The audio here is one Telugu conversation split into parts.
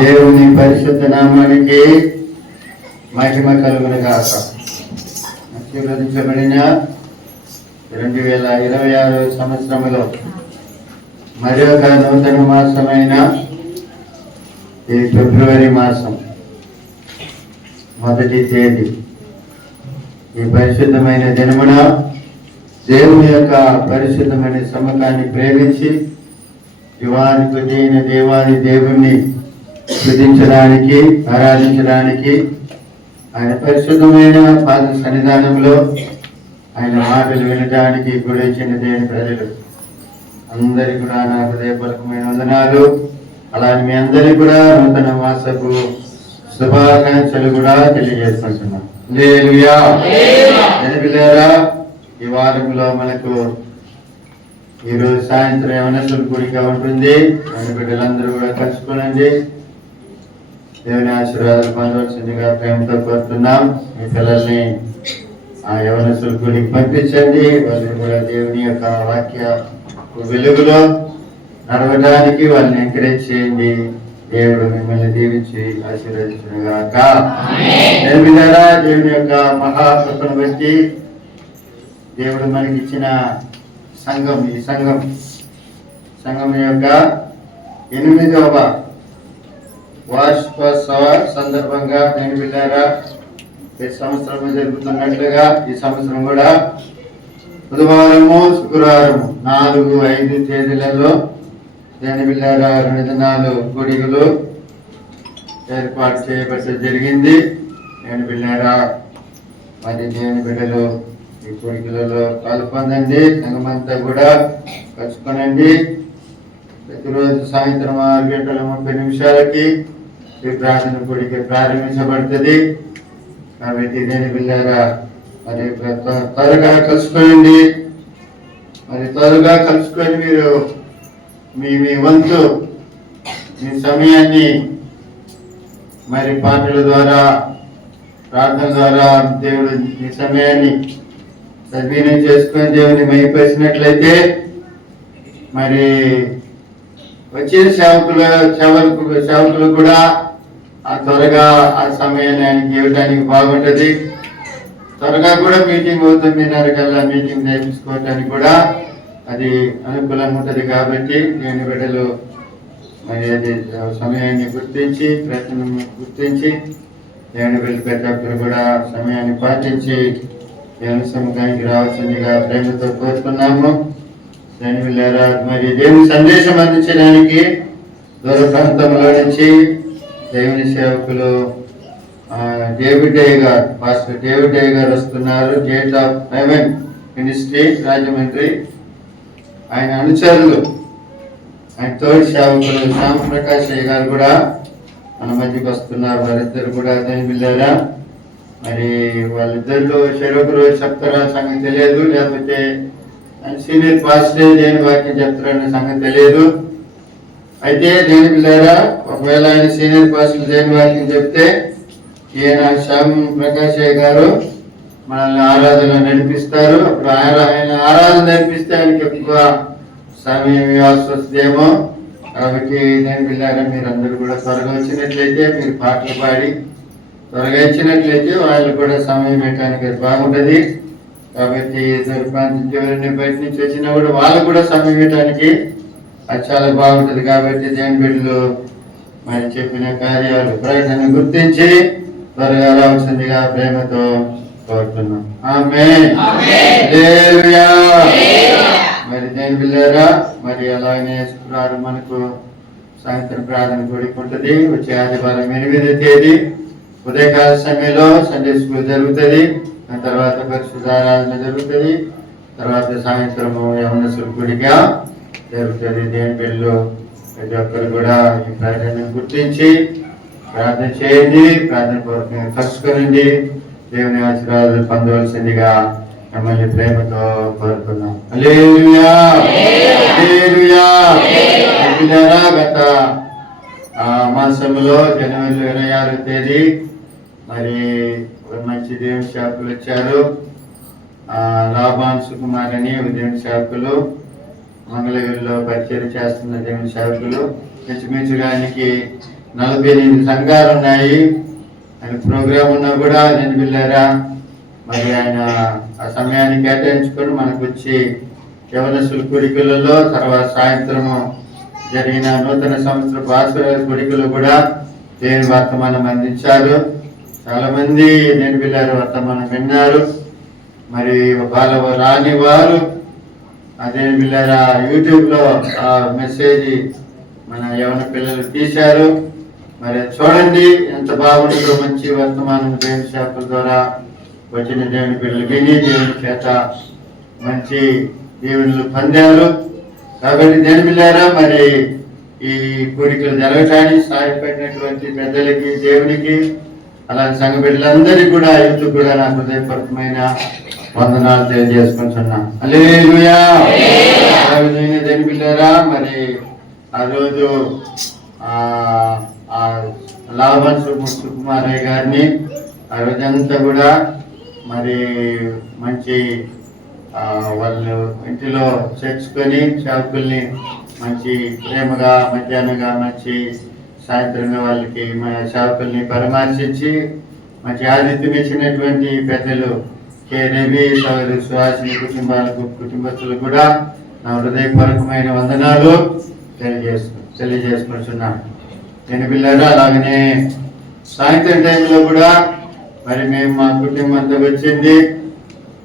దేవుని పరిశుద్ధ నామానికి మహిమ కలుగును గాక. ఆశీర్వదించబడిన 2026 సంవత్సరంలో మరి ఒక నూతన మాసమైన ఈ ఫిబ్రవరి మాసం మొదటి తేదీ ఈ పరిశుద్ధమైన దినమున దేవుని యొక్క పరిశుద్ధమైన సమ్మకాన్ని ప్రేమించి యువానికి అయిన దేవాది దేవుణ్ణి స్తుతించడానికి, ఆరాధించడానికి, ఆయన పరిశుద్ధమైన పాద సన్నిధానంలో ఆయన మాటలు వినడానికి కూడా ఇచ్చిన దేవుని ప్రజలు అందరికీ కూడా నా హృదయపూర్వకమైన వందనాలు. అలాగే మీ అందరికీ కూడా నూతన మాసపు శుభాకాంక్షలు కూడా తెలియజేసుకుంటున్నాం. హల్లెలూయా. పిల్లరా, ఈ వారంలో మనకు ఈరోజు సాయంత్రం యవనస్తుల కూడిక ఉంటుంది. మన బిడ్డలందరూ కూడా కలుసుకోనండి. దేవుని ఆశీర్వాదాలు పొందవలసిందిగా ప్రేమతో కోరుతున్నాం. మీ పిల్లల్ని ఆ యవనస్తుల కూడికి పంపించండి. వాళ్ళని కూడా దేవుని యొక్క వాక్య వెలుగులో నడవడానికి వాళ్ళని ఎంకరేజ్ చేయండి. దేవుడు మిమ్మల్ని దీవించి ఆశీర్వదించుగాక. దేవుని యొక్క మహాకృపను బట్టి దేవుడు మనకి ఇచ్చిన సంఘం, ఈ సంఘం యొక్క 8వ వార్షికోత్సవ సందర్భంగా నేను బిడ్డారా ఈ సంవత్సరం జరుగుతున్నట్లుగా ఈ సంవత్సరం కూడా బుధవారము, శుక్రవారము 4, 5 తేదీలలో దేని బిడ్డారా 2 దినాలు కూడికలు ఏర్పాటు చేయబడి జరిగింది. నేను బిడ్డారా మరి దేని బిడ్డలు ఈ కోరికలలో పాల్పొందండి. సంఘమంతా కూడా కలుసుకోనండి. ప్రతిరోజు సాయంత్రం 6:30 ఈ ప్రార్థన కోరిక ప్రారంభించబడుతుంది. కాబట్టి దేని బిళ్ళారా మరి త్వరగా కలుసుకోండి. మరి త్వరగా కలుసుకొని మీరు మీ వంతు మీ సమయాన్ని మరి పాటల ద్వారా, ప్రార్థన ద్వారా దేవుడు మీ సమయాన్ని సద్వినియోగం చేసుకొని దేవుని మహిమపరిచినట్లయితే మరి వచ్చిన సేవకులు కూడా ఆ త్వరగా ఆ సమయాన్ని ఆయనకి ఇవ్వడానికి బాగుంటుంది. త్వరగా కూడా మీటింగ్ అవుతుంది. 9:30 మీటింగ్ నేర్పించుకోవటానికి కూడా అది అనుకూలంగా ఉంటుంది. కాబట్టి దేవుని బిడ్డలు మరి అది సమయాన్ని గుర్తించి, ప్రయత్నం గుర్తించి దేవుని బిడ్డలు ప్రతి ఒక్కరు కూడా సమయాన్ని పాటించి దేవుని సముఖానికి రావాల్సిందిగా ప్రేమతో కోరుతున్నాము. దేవుని బిడ్డలారా, మరి దేవుని సందేశం అందించడానికి దూర ప్రాంతంలో నుంచి దేవుని సేవకులు పాస్టర్ డేవిడ్ డే గారు వస్తున్నారు. Gate of haven ministry Rajahmundry. ఆయన అనుచరులు, ఆయన తోటి సేవకులు శ్యామ్ ప్రకాష్ గారు కూడా మన మధ్యకి వస్తున్నారు. వారిద్దరు కూడా దేవుని బిడ్డలారా మరి వాళ్ళిద్దరిలో చెరొకరు చెప్తారా సంగతి తెలియదు, లేకపోతే సీనియర్ పాస్టర్ దేని వాక్యం చెప్తారనే సంగతి తెలియదు. అయితే దేని బిడ్డారా, ఒకవేళ ఆయన సీనియర్ పాస్టర్ దేని వాక్యం చెప్తే ఈయన శ్యామ్ ప్రకాష్ గారు మనల్ని ఆరాధన నడిపిస్తారు. అప్పుడు ఆయన ఆరాధన నడిపిస్తే ఆయనకి ఎక్కువ సమయం ఇవ్వాల్సి వస్తుందేమో. కాబట్టి నేను బిడ్డారా, మీరందరూ కూడా త్వరగా వచ్చినట్లయితే, మీరు పాటలు పాడి త్వరగా ఇచ్చినట్లయితే వాళ్ళు కూడా సమయం పెట్టడానికి బాగుంటుంది. కాబట్టి ఎవరైనా బయట నుంచి వచ్చినా కూడా వాళ్ళు కూడా సమయం పెట్టడానికి అది చాలా బాగుంటుంది. కాబట్టి దేవుని బిడ్డలు మరి చెప్పిన కార్యాలు ప్రయత్నం గుర్తించి త్వరగా రావాల్సిందిగా ప్రేమతో కోరుతున్నాం. ఆమేన్. హల్లెలూయా. మరి దేవుని బిడ్డలారా, మరి అలాగే శుక్రవారం మనకు సాయంత్రం ప్రార్థన కూడిక ఉంటుంది. వచ్చే ఆదివారం 8వ తేదీ ఉదయకాల సమయంలో సండే స్కూల్ జరుగుతుంది. ఆ తర్వాత పరిశుద్ధ ఆరాధన జరుగుతుంది. తర్వాత సాయంత్రము యవనస్తుల కూడిక జరుగుతుంది. దేవుని బిడ్డలు ప్రతి ఒక్కరు కూడా ఈ ప్రార్థన గుర్తించి ప్రార్థన చేయండి. ప్రార్థన పూర్వకంగా కలుసుకోనండి. దేవుని ఆశీర్వాదాలు పొందవలసిందిగా మిమ్మల్ని ప్రేమతో కోరుతున్నాం. హల్లెలూయా. హల్లెలూయా. గత మాసంలో జనవరి 26వ తేదీ మరి ఒక మంచి దేవుని సేవకులు వచ్చారు. లాభాన్ సుకుమార్ అని దేవుని సేవకులు మంగళగిరిలో పరిచయం చేస్తున్న దేవుని సేవకులు. ఇంచుమించుగానికి 48 సంఘాలు ఉన్నాయి. ఆయన ప్రోగ్రాం ఉన్నా కూడా నేను వెళ్ళారా మరి ఆయన ఆ సమయాన్ని కేటాయించుకొని మనకు వచ్చి యవనస్తుల కోరికలలో తర్వాత సాయంత్రము జరిగిన నూతన సంవత్సర ఆశీర్వాద కోరికలు కూడా దేవుని వర్తమానం అందించారు. చాలా మంది నేను వెళ్ళారు వర్తమానం విన్నారు. మరి వాళ్ళ రాని వారు అదే వెళ్ళారా యూట్యూబ్లో ఆ మెసేజ్ మన యవన పిల్లలు తీశారు. మరి చూడండి ఎంత బాగుంటుందో. మంచి వర్తమానం దేవుని సేవకుల ద్వారా వచ్చిన దేవుని పిల్లలు విని దేవుని చేత మంచి దేవుళ్ళు పొందారు. కాబట్టి దేవుని పిల్లారా మరి ఈ కోరికలు జరగటానికి సహాయపడినటువంటి పెద్దలకి దేవునికి అలాంటి సంఘ బిడ్డలందరికీ కూడా యూత్ కూడా నా హృదయపూర్వకమైన వందనాలు తెలియజేసుకుంటున్నా. హల్లెలూయా. దేవుని పిల్లారా మరి ఆ రోజు లాభన్ సుకుమారయ్య గారిని ఆ రోజంతా కూడా మరి మంచి వాళ్ళు ఇంటిలో చేర్చుకొని సేవకుల్ని మంచి ప్రేమగా మధ్యాహ్నంగా మంచి సాయంత్రంగా వాళ్ళకి సేవకుల్ని పరామర్శించి మంచి ఆతిథ్యం ఇచ్చినటువంటి పెద్దలు కె రవి సోదరు సుహాసిని కుటుంబస్తులు కూడా నా హృదయపూర్వకమైన వందనాలు తెలియజేసుకుంటున్నాను. నేను పిల్లలు అలాగనే సాయంత్రం టైంలో కూడా మరి మేము మా కుటుంబం అంతా వచ్చింది.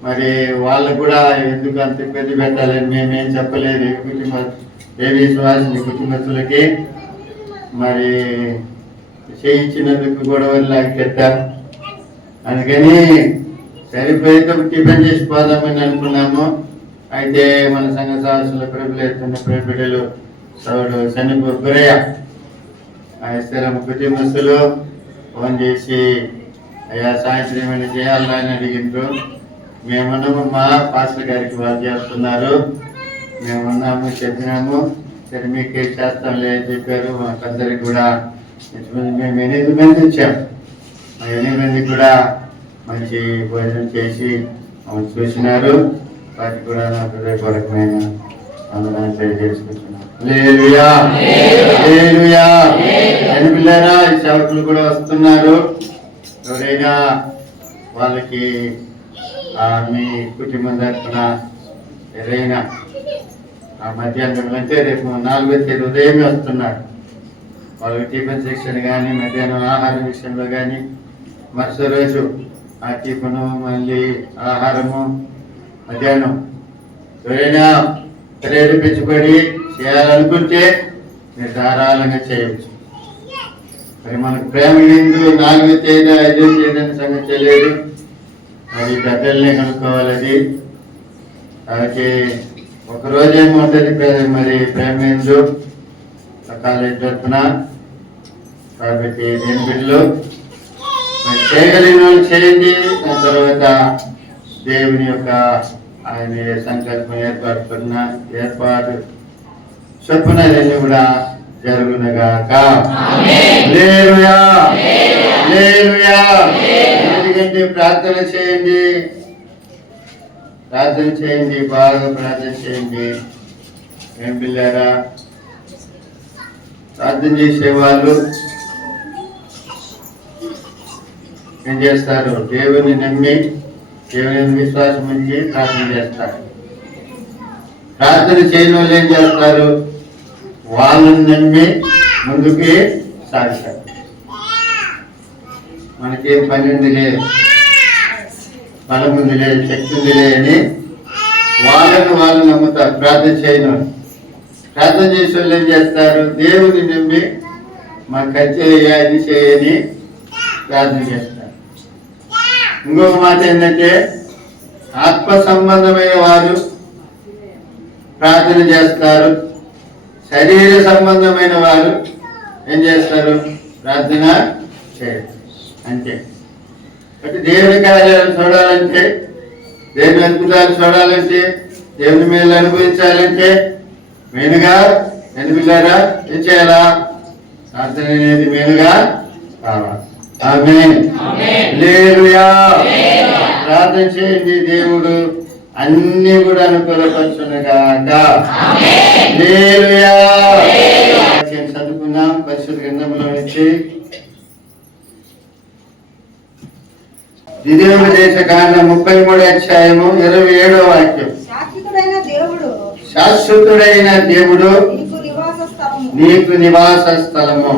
మరి వాళ్ళకు కూడా ఎందుకు అంత ఇబ్బంది పెట్టాలని మేమేం చెప్పలేదు. దేవి సుహాసిని కుటుంబస్తులకి మరి చేయించినందుకు గొడవలాగా పెట్టాం. అందుకని సరిపోయితే టిఫిన్ చేసి పోదామని అనుకున్నాము. అయితే మన సంఘ సదస్సుల బిడ్డలు సౌడు శనిపు గురయ్య స్థిరం కుటుంబస్తులు ఫోన్ చేసి అయ్యా సాయంత్రం ఏమైనా చేయాలని అడిగిండ్రు. మేమన్నాము మా పాస్టర్ గారికి వాళ్ళు చేస్తున్నారు, మేమన్నాము చెప్పినాము. సరే మీకు చేస్తాంలే అని చెప్పారు. మాకందరికి కూడా మేము 8 మంది వచ్చాము. ఆ 8 మందికి కూడా మంచి భోజనం చేసి చూసినారు. వాటికి కూడా నా హృదయపూర్వకమైన వందనాలు తెలియజేసుకుంటున్నాను. హల్లెలూయా. హల్లెలూయా. పిల్లరా ఈ సేవకులు కూడా వస్తున్నారు. ఎవరైనా వాళ్ళకి మీ కుటుంబం తరఫున ఎవరైనా మధ్యాహ్నం అంటే రేపు 4వ తేదీ ఉదయమే వస్తున్నారు. వాళ్ళకి టిఫిన్ సెక్షన్ కానీ మధ్యాహ్నం ఆహారం విషయంలో కానీ మరుసటి రోజు ఆ టిఫిను మళ్ళీ ఆహారము మధ్యాహ్నం ఎవరైనా ప్రేరేపించబడి చేయాలనుకుంటే మీరు ధారాళంగా చేయవచ్చు. మరి మనకు ప్రేమ ఎందు 4వ తేదీ 5వ తేదీ అని సంగతి తెలియదు. మరి పెద్దల్ని కనుక్కోవాలి. అది కాబట్టి ఒకరోజు ఏముంటుంది మరి ప్రేమ ఎందు కాలేజీ తరఫున. కాబట్టి దేని బిడ్డలు మరి చేయగలిగిన వాళ్ళు చేయండి. దాని తర్వాత దేవుని యొక్క ఆయన సంకల్పం ఏర్పాటు చొప్పున ఇవన్నీ కూడా జరుగునగాక. హల్లెలూయా. హల్లెలూయా. ఎందుకంటే ప్రార్థన చేయండి, బాగా ప్రార్థన చేయండి. ఏం పిల్లారా ప్రార్థన చేసేవాళ్ళు ఏం చేస్తారు? దేవుని నమ్మి దేవుని విశ్వాసం ఉంచి ప్రార్థన చేస్తారు. ప్రార్థన చేయని వాళ్ళు ఏం చేస్తారు? వాళ్ళని నమ్మి ముందుకి సాగుతారు. మనకేం పని ఉందిలే, బలం ఉందిలే, శక్తి ఉందిలే అని వాళ్ళు నమ్ముతారు. ప్రార్థన చేయను ప్రార్థన చేసే వాళ్ళు ఏం చేస్తారు? దేవుని నమ్మి మాకు ఖర్చయ్యా ఇది చేయని ప్రార్థన చేస్తారు. ఇంకొక మాట ఏంటంటే ఆత్మ సంబంధమైన వారు ప్రార్థన చేస్తారు, శరీర సంబంధమైన వారు ఏం చేస్తారు? ప్రార్థన చేయరు. అంతే. అంటే దేవుని కార్యాలను చూడాలంటే, దేవుని అద్భుతాలు చూడాలంటే, దేవుని మేలు అనుభవించాలంటే మెయిన్గా ఎనిమిదిలారా ఏం చేయాలా? ప్రార్థన అనేది మెయిన్గా కావాలి. ఆమేన్. హల్లెలూయా. ప్రార్థన చేయండి. దేవుడు అన్ని కూడా అనుకూలపరచునుగాక. హల్లెలూయా. చదువుకున్నాం పరిశుద్ధ గ్రంథంలో నుంచి ద్వితీయోపదేశ కాండం 33వ అధ్యాయము 27వ వాక్యం. శాశ్వతుడైన దేవుడు నీకు నివాస స్థలము,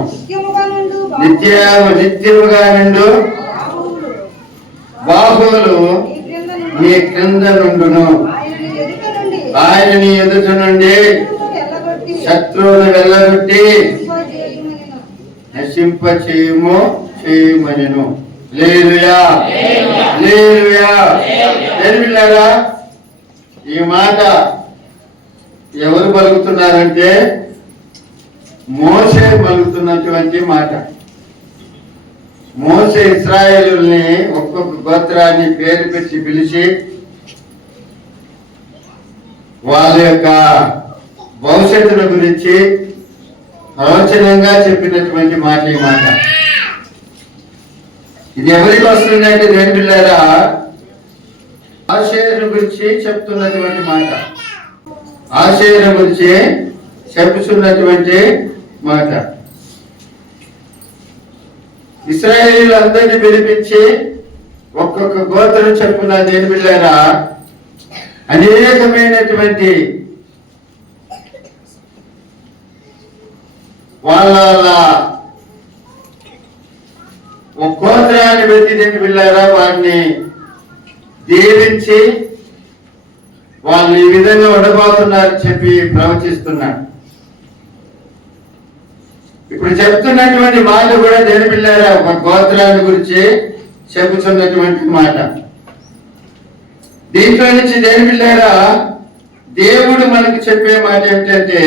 నిత్యముగా నుండు బాహువులు నీ క్రింద నుండును. ఆయన నీ ఎదుట నుండి శత్రువులు వెళ్ళగొట్టి నశింప చేయమనెను. హల్లెలూయా. హల్లెలూయా. దేవులారా, ఈ మాట ఎవరు పలుకుతున్నారంటే మోషే పలుకుతున్నటువంటి మాట. మోషే ఇశ్రాయేలుల్ని ఒక్కొక్క గోత్రాన్ని పేరు పెట్టి పిలిచి వాళ్ళ యొక్క భవిష్యత్తుల గురించి ప్రవచనంగా చెప్పినటువంటి మాట ఈ మాట. ఇది ఎవరికి వస్తుందంటే దేవుని బిడ్డలారా, ఆషేరు గురించి చెప్తున్నటువంటి మాట. ఆషేరు గురించి చెప్పుతున్నటువంటి మాట. ఇశ్రాయేలీయులందరినీ పిలిపించి ఒక్కొక్క గోత్రం చెప్పున దేవుని బిడ్డలారా అనేకమైనటువంటి వాళ్ళ ఒక గోత్రాన్ని పెట్టి దేవుని బిడ్డలారా వారిని దీవించి వాళ్ళు ఈ విధంగా ఉండబోతున్నారని చెప్పి ప్రవచిస్తున్నాడు. ఇప్పుడు చెప్తున్నటువంటి మాట కూడా దేవుని బిడ్డలారా ఒక గోత్రాన్ని గురించి చెబుతున్నటువంటి మాట. దీంట్లో నుంచి దేవుని బిడ్డలారా దేవుడు మనకు చెప్పే మాట ఏమిటంటే,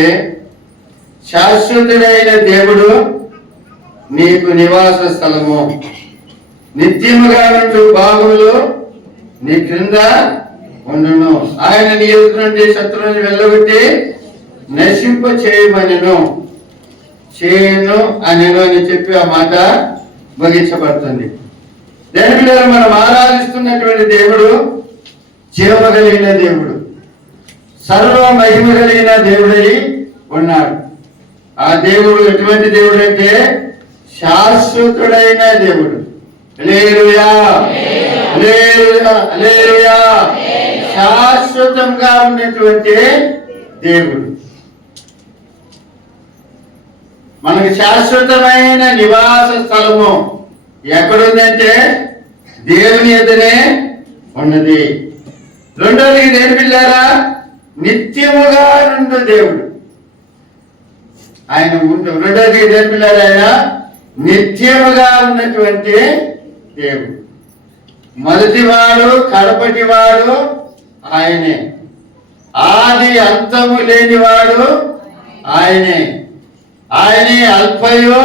శాశ్వతుడైన దేవుడు నీకు నివాస స్థలము, నిత్యముగా నుండి బాహువులు నీ క్రింద ఉండును. ఆయన నీ ఎదుట నుండి శత్రువుని వెళ్ళగొట్టి నశింప చేయమనెను అని చెప్పి ఆ మాట ముగించబడుతుంది. దేవుని బిడ్డలారా, మనం ఆరాధిస్తున్నటువంటి దేవుడు జీవ కలిగిన దేవుడు, సర్వ మహిమ కలిగిన దేవుడై ఉన్నాడు. ఆ దేవుడు ఎటువంటి దేవుడు అంటే శాశ్వతుడైన దేవుడు. హల్లెలూయా. హల్లెలూయా. హల్లెలూయా. శాశ్వతంగా ఉన్నటువంటి దేవుడు. మనకి శాశ్వతమైన నివాస స్థలము ఎక్కడుందంటే దేవుని ఎదునే ఉన్నది. రెండోది దేవుని బిడ్డలారా, నిత్యముగా నుండు దేవుడు ఆయన ఉండు. రెండోది దేవుని బిడ్డలారా, ఆయన నిత్యముగా ఉన్నటువంటి దేవుడు. మొదటివాడు కడపటివాడు ఆయనే, ఆది అంతము లేనివాడు ఆయనే, ఆయనే అల్ఫయు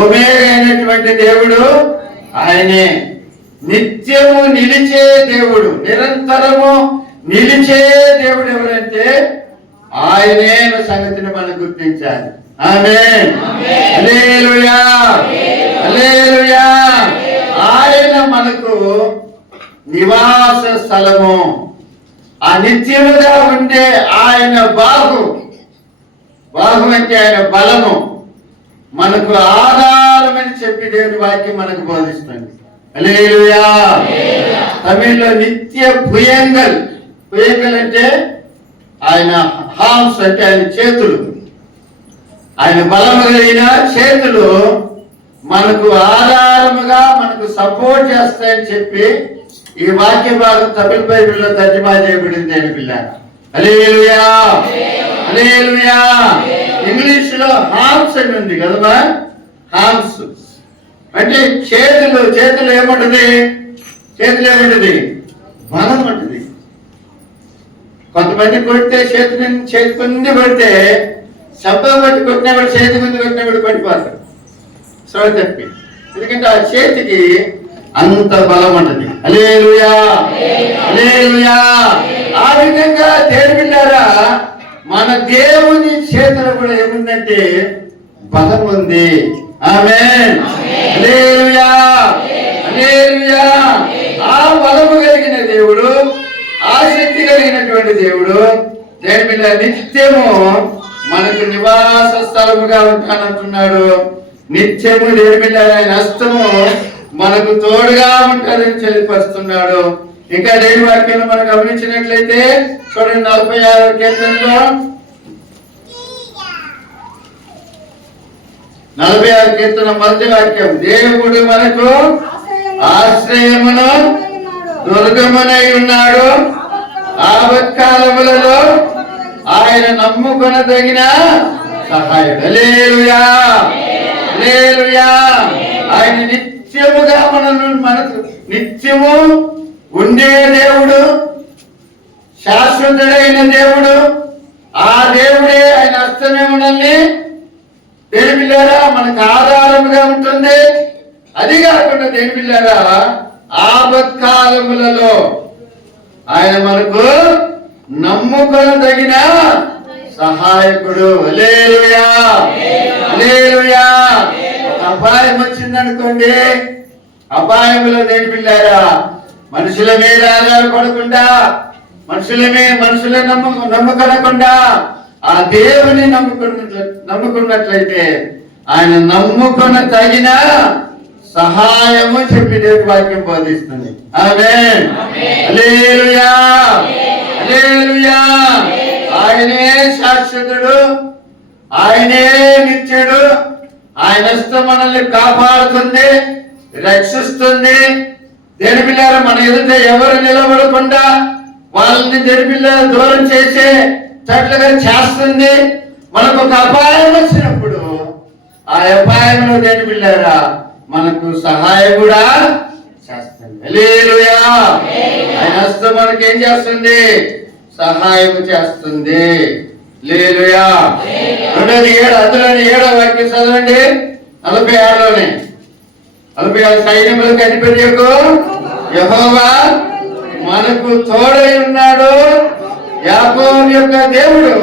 ఒమేగా అయినటువంటి దేవుడు ఆయనే. నిత్యము నిలిచే దేవుడు, నిరంతరము నిలిచే దేవుడు ఎవరంటే ఆయనే సంగతిని మనం గుర్తించాలి. ఆమేన్. హల్లెలూయా. హల్లెలూయా. ఆయన మనకు నివాస స్థలము, ఆ నిత్యముగా ఉండే ఆయన బాహు అంటే ఆయన బలము మనకు ఆధారమని చెప్పి దేవుని వాక్యం మనకు బోధిస్తుంది. హల్లెలూయా. తమిళ్లో నిత్య భుయంగల్ అంటే ఆయన హామ్స్ అంటే ఆయన చేతులు, ఆయన బలము కలిగిన చేతులు మనకు ఆధారముగా మనకు సపోర్ట్ చేస్తాయని చెప్పి ఈ వాక్య భాగం తమిళ బైబిల్లో తర్జుమా చేయబడింది అని పిల్లారా. హల్లెలూయా. హల్లెలూయా. ఇంగ్లీష్ లో హామ్స్ అని ఉంది కదమ్మా. హామ్స్ అంటే చేతులు ఏముంటది? బలం ఉంటుంది. కొంతమంది కొడితే చేతి ముందు కొడితే శబ్దం బట్టి కొట్టినా కూడా చేతి ముందు కొట్టినా కూడా పడిపోతారు శ్రమ తప్పి. ఎందుకంటే ఆ చేతికి అంత బలం ఉంటుంది. హల్లెలూయా. హల్లెలూయా. ఆ విధంగా దేవుని బిడ్డలారా మన దేవుని చేతులు కూడా ఏముందంటే బలం ఉంది. ఆమేన్. హల్లెలూయా. హల్లెలూయా. ఆ బలము కలిగిన దేవుడు, ఆ శక్తి కలిగిన దేవుడు దేని మీద నిత్యము మనకు నివాస స్థలముగా ఉంటానంటున్నాడు. నిత్యము దేని మీద ఆయన హస్తము మనకు తోడుగా ఉంటారని తెలియపరుస్తున్నాడు. ఇంకా దేని వాక్యాన్ని మనం గమనించినట్లయితే చూడండి 46వ కీర్తనలో 46వ కీర్తన మొదటి వాక్యం, దేవుడు మనకు ఆశ్రయమును దుర్గమునై ఉన్నాడు, ఆపత్కాలములలో ఆయన నమ్ముకొనదగిన సహాయుడు. హల్లెలూయా, హల్లెలూయా. ఆయన నిత్యముగా మనకు నిత్యము ఉండే దేవుడు, శాశ్వతుడైన దేవుడు. ఆ దేవుడే ఆయన హస్తమే మనల్ని దేని పిల్లారా మనకు ఆధారముగా ఉంటుంది. అది కాకుండా దేని పిల్లారా ఆపత్కాలములలో ఆయన మనకు నమ్ముకొనదగిన సహాయకుడు. హల్లెలూయా, హల్లెలూయా. అపాయం వచ్చిందనుకోండి, అపాయములో దేని పిల్లారా మనుషుల మీద ఆధారపడకుండా, మనుషుల నమ్ముకొనకుండా ఆ దేవుని నమ్ముకున్నట్లయితే ఆయన నమ్ముకొన తగిన సహాయము చెప్పి దేవుని వాక్యం బోధిస్తుంది. ఆమేన్, హల్లెలూయా, హల్లెలూయా. ఆయనే శాశ్వతుడు, ఆయనే నిత్యుడు. ఆయన హస్తం మనల్ని కాపాడుతుంది, రక్షిస్తుంది. దేని పిల్లారా మన ఎదుట ఎవరు నిలబడకుండా వాళ్ళని దేని పిల్లలు దూరం చేసే తట్లుగా చేస్తుంది. మనకు ఒక అపాయం వచ్చినప్పుడు ఆ అపాయంలో దేని పిల్లారా మనకు సహాయం కూడా చేస్తుంది. హల్లెలూయా. ఆయన హస్తం మనకి ఏం చేస్తుంది? సహాయం చేస్తుంది. హల్లెలూయా. అందులోని 7వ వాక్యం చదవండి. 46లోనే 46 సైన్యములకు అధిపతియగు యెహోవా మనకు తోడై ఉన్నాడు, యాకోబు యొక్క దేవుడు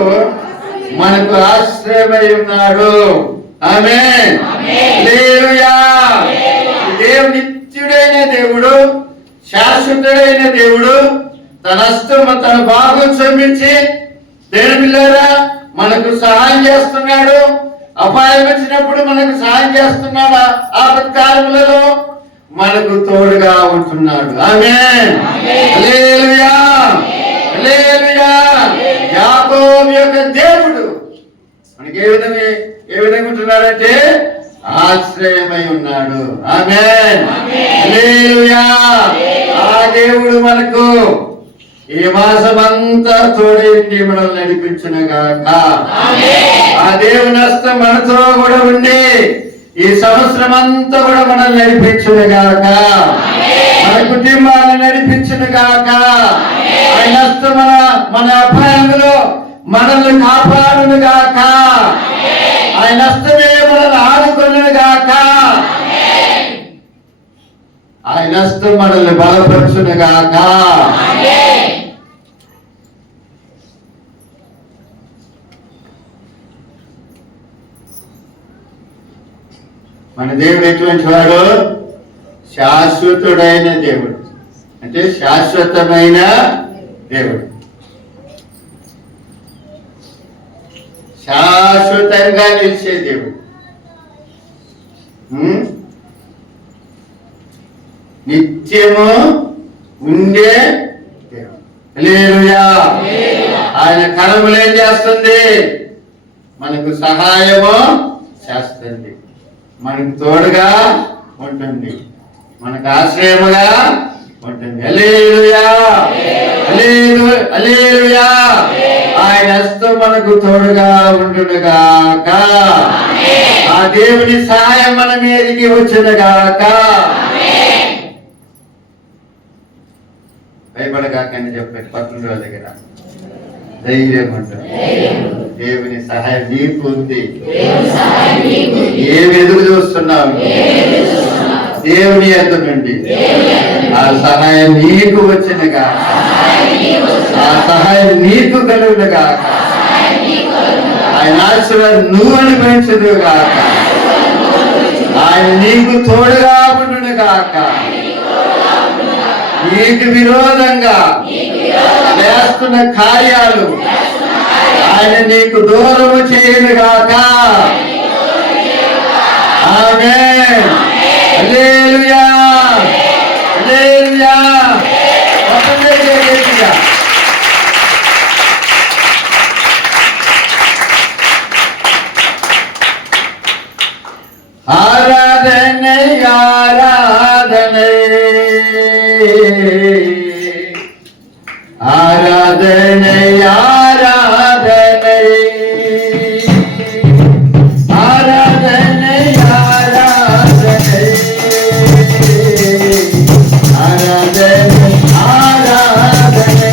మనకు ఆశ్రయమై ఉన్నాడు. ఆమేన్, హల్లెలూయా. దేవుడు నిత్యుడైన దేవుడు, శాశ్వతుడైన దేవుడు. తన హస్తము తన భాగం చూపించి దేని పిల్లారా మనకు సహాయం చేస్తున్నాడు. అపాయం వచ్చినప్పుడు మనకు సహాయం చేస్తున్నాడు. ఆపత్కాలములలో మనకు తోడుగా ఉంటున్నాడు. ఆమేన్, హల్లెలూయా, హల్లెలూయా. యాకోబు యొక్క దేవుడు మనకి ఏ విధంగా ఉంటున్నాడంటే ఆశ్రయమై ఉన్నాడు. ఆమేన్, హల్లెలూయా. ఆ దేవుడు మనకు ఈ మాసమంతా తోడేంటి మనల్ని నడిపించునుగాక. ఆ దేవుని హస్తం మనతో కూడా ఉండి ఈ సంవత్సరం అంతా కూడా మనల్ని నడిపించునుగాక, మన కుటుంబాన్ని నడిపించునుగాక. ఆయన హస్తం మన అపాయంలో మనల్ని కాపాడునుగాక. ఆయన హస్తమే మనల్ని ఆదుకొనుగాక. ఆయన హస్తం మనల్ని బలపరచునుగాక. మన దేవుడు ఎటువంటి వాడు? శాశ్వతుడైన దేవుడు, అంటే శాశ్వతమైన దేవుడు, శాశ్వతంగా నిలిచే దేవుడు, నిత్యము ఉండే దేవుడు. హల్లెలూయా. ఆయన కరములు ఏం చేస్తుంది? మనకు సహాయము చేస్తుంది, మనకు తోడుగా ఉంటుంది, మనకు ఆశ్రయముగా ఉంటుంది. హల్లెలూయా, హల్లెలూయా. ఆయన హస్తం మనకు తోడుగా ఉండునుగాక. ఆ దేవుని సహాయం మన మీదకి వచ్చునుగాక. భయపడగాకని చెప్పారు పక్కన దగ్గర. ధైర్యం అంటారు. దేవుని సహాయం నీకు ఉంది. ఏమి ఎదురు చూస్తున్నావు? దేవుని యొద్ద నుండి ఆ సహాయం నీకు వచ్చినగా, ఆ సహాయం నీకు కలుగునుగా, ఆయన ఆశీర్వాదం నువ్వు అనుభవించుదుగా, ఆయన నీకు తోడుగా ఉండునుగాక. నీకు విరోధంగా చేస్తున్న కార్యాలు ఆయన నీకు దూరము చేయనుగాక. ఆమేన్. హల్లెలూయా, హల్లెలూయా. ఆరాధనే ఆరాధనే ఆరాధనే ఆరాధనే ఆరాధనే ఆరాధనే ఆరాధనే ఆరాధనే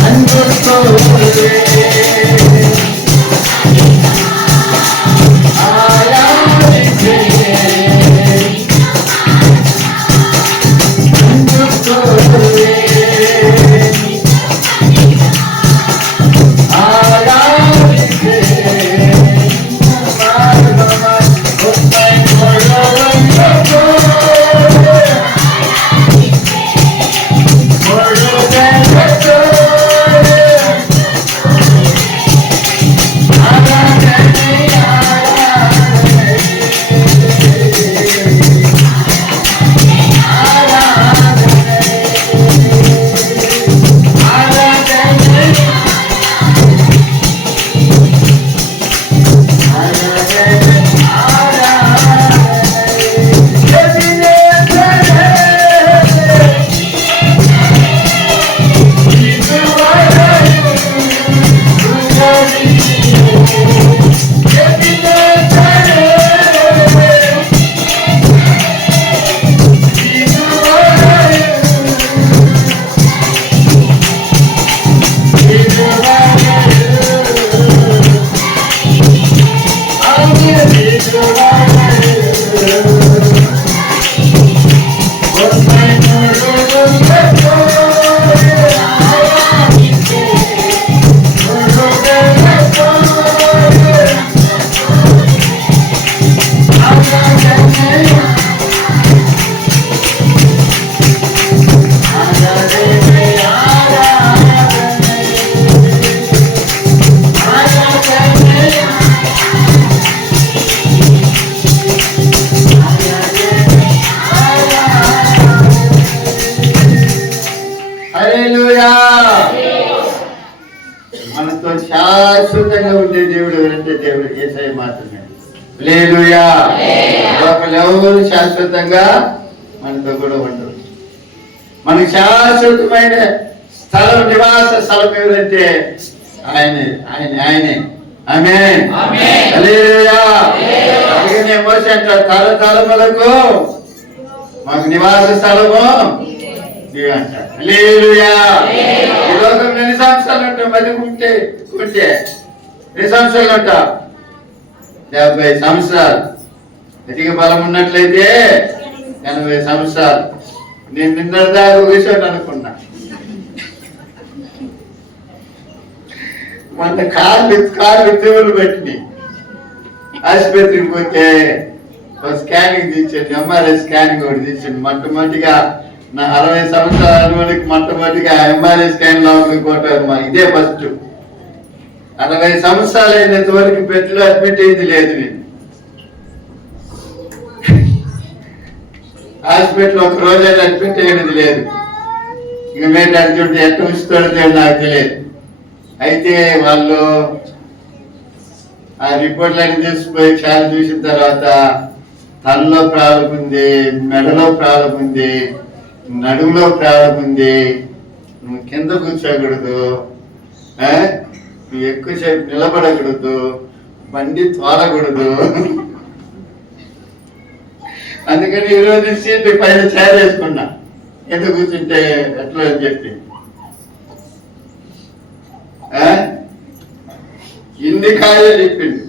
అందుకోలే మనతో శాశ్వతంగా ఉండే దేవుడు ఎవరంటే దేవుడు యేసయ్య మాత్రమే. హల్లెలూయా. ఎవరు శాశ్వతంగా మనతో కూడా ఉండరు. మనకు శాశ్వతమైన స్థలం, నివాస స్థలం ఎవరంటే ఆయనే ఆయనే ఆయనే. ఆమేన్. హల్లెలూయా. అందుకనే మోషే అంటాడు, తరతరములకు మాకు నివాస స్థలము అంటాడు. హల్లెలూయా. ఈ లోకంలో ఎన్ని సంవత్సరాలు ఉంటావు? మళ్ళీ ఉంటే ఎన్ని సంవత్సరాలు ఉంటావు? 70 సంవత్సరాలు. అధిక బలం ఉన్నట్లయితే 80 సంవత్సరాలు. నేను నిన్నదాకా విషయం అనుకున్నా. మొన్న కాళ్ళు దేవుళ్ళు పెట్టినాయి. ఆసుపత్రికి పోతే స్కానింగ్ తీర్చండి, ఎంఆర్ఐ స్కానింగ్ ఒకటి తీర్చండి. మొట్టమొదటిగా నా 60 సంవత్సరాల వరకు మొట్టమొదటిగా ఎంఆర్ఐ స్కాన్ లోపలికి పోవటం ఇదే ఫస్ట్. 60 సంవత్సరాలు అయినంత వరకు బెడ్లో అడ్మిట్ అయింది లేదు. నేను హాస్పిటల్ ఒక రోజు అడ్మిట్ అయ్యేది లేదు. ఇక మేము అడ్మిట్ ఎట్ట ఉంచుతాడో నాకు తెలియదు. అయితే వాళ్ళు ఆ రిపోర్ట్లన్నీ తీసుకుపోయి క్షాలు చూసిన తర్వాత తలలో ప్రాబ్లం ఉంది, మెడలో ప్రాబ్లం ఉంది, నడుములో ప్రాబ్లం ఉంది, నువ్వు కింద కూర్చోకూడదు, నువ్వు ఎక్కువసేపు నిలబడకూడదు, బండి తోలకూడదు. అందుకని ఈరోజు సీట్ పైన చేరేసుకున్నా, ఎందుకు కూర్చుంటే ఎట్లా అని చెప్పి. ఇన్ని కాయలు చెప్పిండు.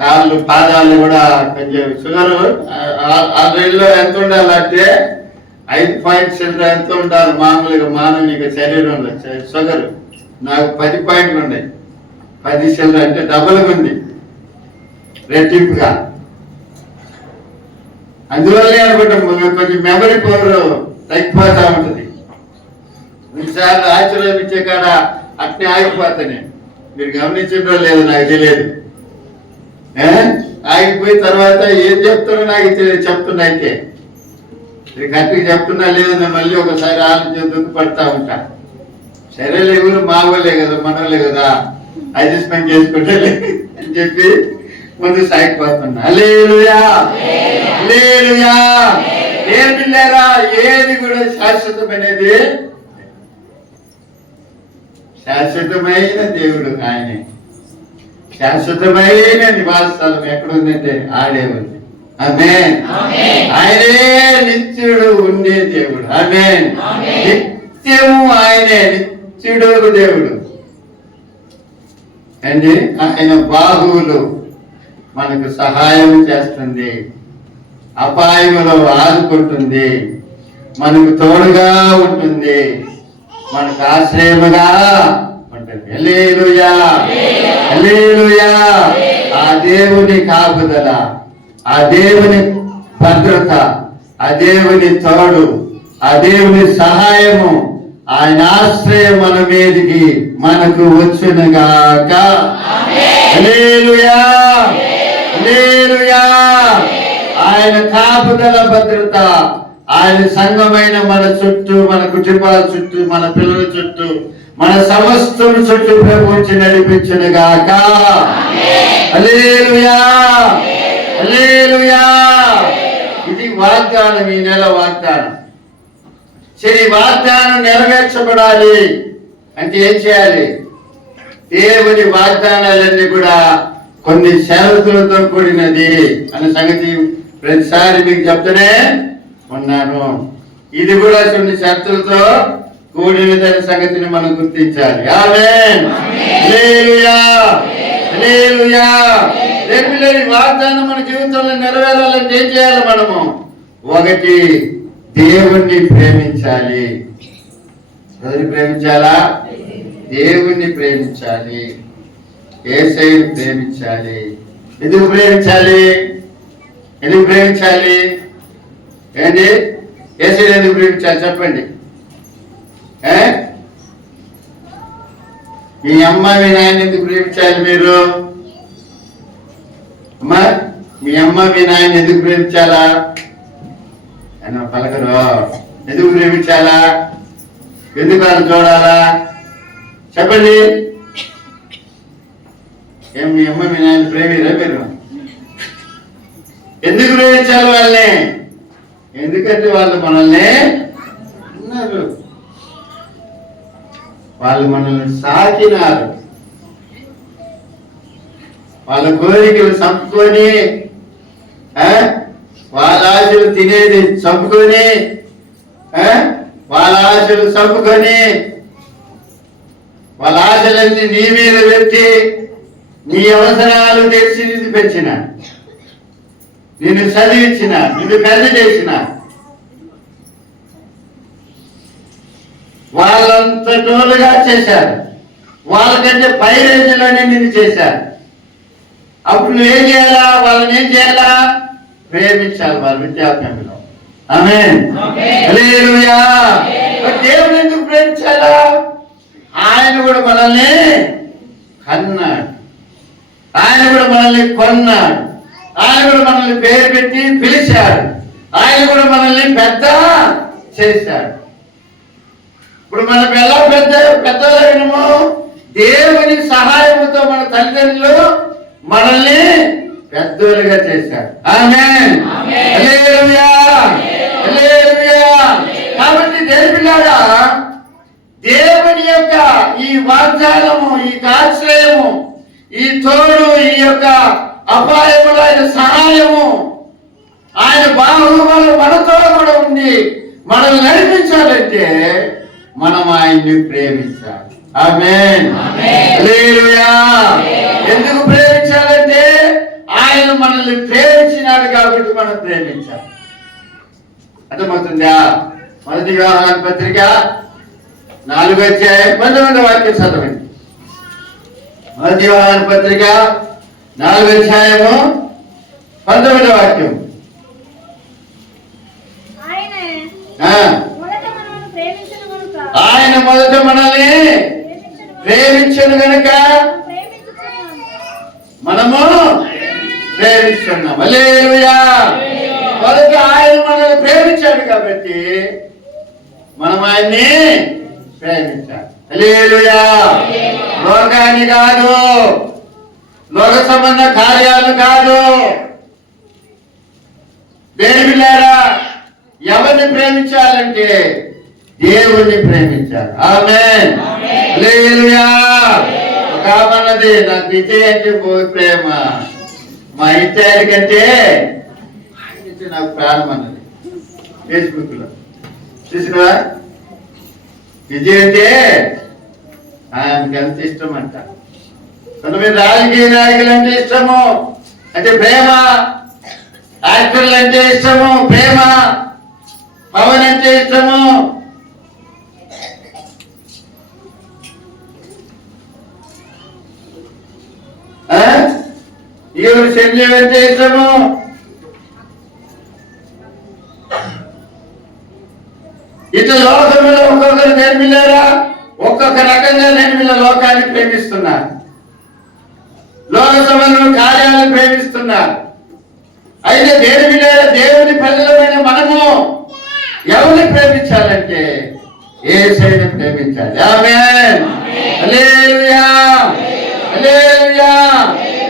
కాళ్ళు పాదాలు కూడా కొంచెం షుగర్ 6 ఎంత ఉండాలంటే 5 పాయింట్స్ ఎంత ఉండాలి మామూలుగా మానవునిక శరీరంలో షుగర్. నాకు 10 పాయింట్లు ఉన్నాయి. 10 చిల్లర అంటే డబుల్గా ఉంది, రెట్టింపుగా. అందువల్లే అనుకుంటాం కొంచెం మెమరీ పవర్ తగ్గిపోతా ఉంటుంది. కొన్నిసార్లు ఆశీర్వాదం ఇచ్చే కాడ అట్నే ఆగిపోతానే. మీరు గమనించడం లేదు, నాకు తెలియదు. ఆగిపోయిన తర్వాత ఏం చెప్తారో నాకు తెలియదు. చెప్తున్నా అయితే కరెక్ట్గా చెప్తున్నా లేదన్నా మళ్ళీ ఒకసారి ఆలోచన దుఃఖపడతా ఉంటా. సరేలే, ఎవరు మావోలే కదా, మనోలే కదా, అడ్జస్ట్మెంట్ చేసుకుంటే అని చెప్పి ముందు సాగిపోతున్నా. హల్లెలూయా, హల్లెలూయా. ఏం పిల్లారా, ఏది కూడా శాశ్వతమైనది, శాశ్వతమైన దేవుడు ఆయనే. శాశ్వతమైన నివాస స్థలం ఎక్కడుందంటే ఆడే ఉంది. ఆమేన్. ఆయనే నిత్యుడు ఉండే దేవుడు. ఆమేన్. నిత్యము ఆయనే నిత్యుడు దేవుడు అండి. ఆయన బాహువులు మనకు సహాయం చేస్తుంది, అపాయములో ఆదుకుంటుంది, మనకు తోడుగా ఉంటుంది, మనకు ఆశ్రయముగా ఉంటుంది. హల్లెలూయా, హల్లెలూయా. ఆ దేవుని కాపుదల, ఆ దేవుని భద్రత, ఆ దేవుని తోడు, ఆ దేవుని సహాయము, ఆయన ఆశ్రయం మన మీదికి మనకు వచ్చునుగాక. హల్లెలూయా, హల్లెలూయా. ఆయన కాపుదల భద్రత ఆయన సంఘమైన మన చుట్టూ, మన కుటుంబాల చుట్టూ, మన పిల్లల చుట్టూ, మన సమస్తం చుట్టూ ప్రభువుచి నడిపించునుగాక. హల్లెలూయా, హల్లెలూయా. ఇది వాగ్దానం, ఈ నెల వాగ్దానం. సరే, వాగ్దానం నెరవేర్చబడాలి అంటే ఏం చేయాలి? దేవుని వాగ్దానాలన్నీ కూడా కొన్ని షరతులతో కూడినది అనే సంగతి ప్రతిసారి మీకు చెప్తూనే ఉన్నాను. ఇది కూడా కొన్ని షరతులతో కూడినదనే సంగతిని మనం గుర్తించాలి. ఆమేన్, హల్లెలూయా, హల్లెలూయా. రేపు వాగ్దానం మన జీవితంలో నెరవేరాలంటే ఏం చేయాలి? మనము ఒకటి, దేవుణ్ణి ప్రేమించాలి. ఎవరిని ప్రేమించాలా? దేవుణ్ణి ప్రేమించాలి, యేసయ్యను ప్రేమించాలి. ఎందుకు ప్రేమించాలి? ఎందుకు ప్రేమించాలి? ఏంటి? యేసయ్యను ఎందుకు ప్రేమించాలి చెప్పండి. మీ అమ్మ మీ నాయన ఎందుకు ప్రేమించాలి? మీరు అమ్మా, మీ అమ్మ మీ నాయన ఎందుకు ప్రేమించాలా? అన్న పలకరు. ఎందుకు ప్రేమించాలా? ఎందుకు వాళ్ళు చూడాలా? చెప్పండి. ఏం మీ అమ్మ మీ నాయన ప్రేమిరా మీరు? ఎందుకు ప్రేమించాలి వాళ్ళని? ఎందుకంటే వాళ్ళు మనల్ని ఉన్నారు, వాళ్ళు మనల్ని సాకినారు, వాళ్ళ కోరికలు చంపుకొని, వాళ్ళ ఆశలు తినేది చంపుకొని, వాళ్ళ ఆశలు చంపుకొని, వాళ్ళ ఆశలన్నీ నీ మీద పెట్టి నీ అవసరాలు తెచ్చి నిన్ను పెంచిన, నిన్ను చదివించిన, నిన్ను పెద్ద చేసిన, వాళ్ళంత టోలుగా చేశారు. వాళ్ళకంటే పై రేంజ్లోనే నిన్ను చేశారు. అప్పుడు నువ్వేం చేయాలా? వాళ్ళని ఏం చేయాలా? ప్రేమించాలి వాళ్ళ వృద్ధాప్యంలో. ఆమేన్, హల్లెలూయా. దేవుని ఎందుకు ప్రేమించాలా? ఆయన కూడా మనల్ని కన్నాడు, ఆయన కూడా మనల్ని కొన్నాడు, ఆయన కూడా మనల్ని పేరు పెట్టి పిలిచాడు, ఆయన కూడా మనల్ని పెద్ద చేశాడు. ఇప్పుడు మనం ఎలా పెద్దలైనమో దేవుని సహాయముతో మన తల్లిదండ్రులు మనల్ని పెద్దలుగా చేశారు. ఆమేన్, హల్లెలూయా, హల్లెలూయా. కాబట్టి దేవునిలాగా దేవుని యొక్క ఈ వాగ్దానము, ఈ ఆశ్రయము, ఈ తోడు, ఈ యొక్క అపాయములు, ఆయన సహాయము, ఆయన బాహువులు మనతో కూడా ఉండి మనల్ని నడిపించాలంటే మనం ఆయన్ని ప్రేమించాలి. ఆమేన్, హల్లెలూయా. ఎందుకు ప్రేమించాలంటే ఆయన మనల్ని ప్రేమించినాడు కాబట్టి మనం ప్రేమించాలి. అర్థమవుతుందా? మొదటి యోహాను పత్రిక 4వ అధ్యాయం 19వ వాక్యం చదవండి. మొదటి యోహాను పత్రిక 4వ అధ్యాయము 19వ వాక్యం. ఆయన మొదట మనల్ని ప్రేమించను గనుక మనము ప్రేమిస్తున్నాం. హల్లెలూయా. మొదట ఆయన మనల్ని ప్రేమించాడు కాబట్టి మనం ఆయన్ని ప్రేమించాలి. హల్లెలూయా. లోకాన్ని కాదు, లోక సంబంధ కార్యాలు కాదు. దేవులారా, ఎవరిని ప్రేమించాలంటే దేవుణ్ణి ప్రేమించాలి. ఆమేన్. హల్లెలూయా. కామన్నది నాకు విజయ్ అంటే ప్రేమ, మా ఇచ్చారి కంటే నాకు ప్రాణం అన్నది ఫేస్బుక్ లో చూసినా. విజయ్ అంటే ఆయనకి ఎంత ఇష్టం అంట. కొంతమంది రాజకీయ నాయకులు అంటే ఇష్టము, అంటే ప్రేమ. యాక్టర్లు అంటే ఇష్టము, ప్రేమ. పవన్ అంటే ఇష్టము. ఈవిడ సంజయ్ అంటే ఇష్టము. ఇట్లా లోకంలో ఒక్కొక్కరు నేర్పిల్లారా, ఒక్కొక్క రకంగా నేర్పిల్ల లోకాన్ని ప్రేమిస్తున్నారు, లోక సంబంధం కార్యాలను ప్రేమిస్తున్నారు. అయితే దేవుని ప్రజలమైన మనము ఎవరిని ప్రేమించాలంటే యేసుని ప్రేమించాలి. ఆమేన్. హల్లెలూయా. హల్లెలూయా.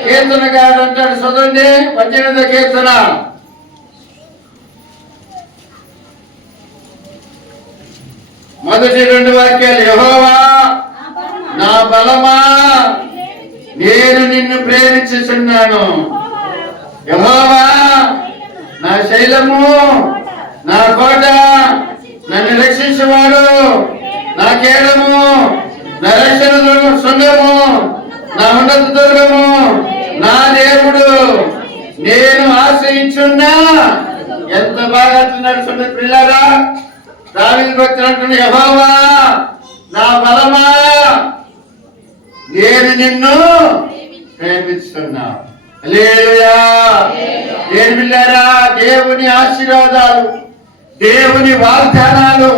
కీర్తనకారుడు అంటాడు, చదవండి 18వ కీర్తన. మొదటి 2 వాక్యాలు. యెహోవా నా బలమా, నేను నిన్ను ప్రేమించుచున్నాను. యెహోవా నా శైలము, నా కోట, నన్ను రక్షించేవాడు, నా కేడము, నా రక్షణ శృంగము, నా ఉన్నత దుర్గము, నా దేవుడు, నేను ఆశ్రయించున్నా. ఎంత బాగా అంటున్నాడు చూడండి పిల్లరా. దావీదు భక్తుడు అంటున్నాడు, యెహోవా నా బలమా, నేను నిన్ను ప్రేమిస్తున్నా. హల్లెలూయా. దేవుని బిడ్డలారా, దేవుని ఆశీర్వాదాలు, దేవుని వాగ్దానాలు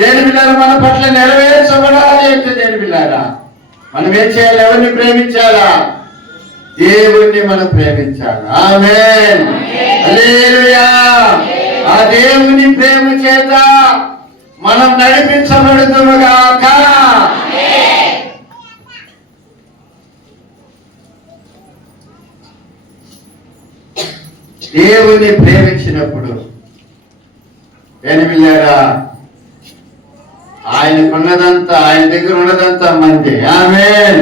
దేవుని బిడ్డలారా మన పట్ల నెరవేర్చబడాలి అంటే దేవుని బిడ్డలారా మనం ఏం చేయాలి? ఎవరిని ప్రేమించాలా? దేవుణ్ణి మనం ప్రేమించాలి. ఆమేన్. హల్లెలూయా. ఆ దేవుని ప్రేమ చేత మనం నడిపించబడుదుముగాక. దేవుని ప్రేమించినప్పుడు ఎనిమిదిలేరా ఆయనకున్నదంతా, ఆయన దగ్గర ఉన్నదంతా మంది. ఆమేన్.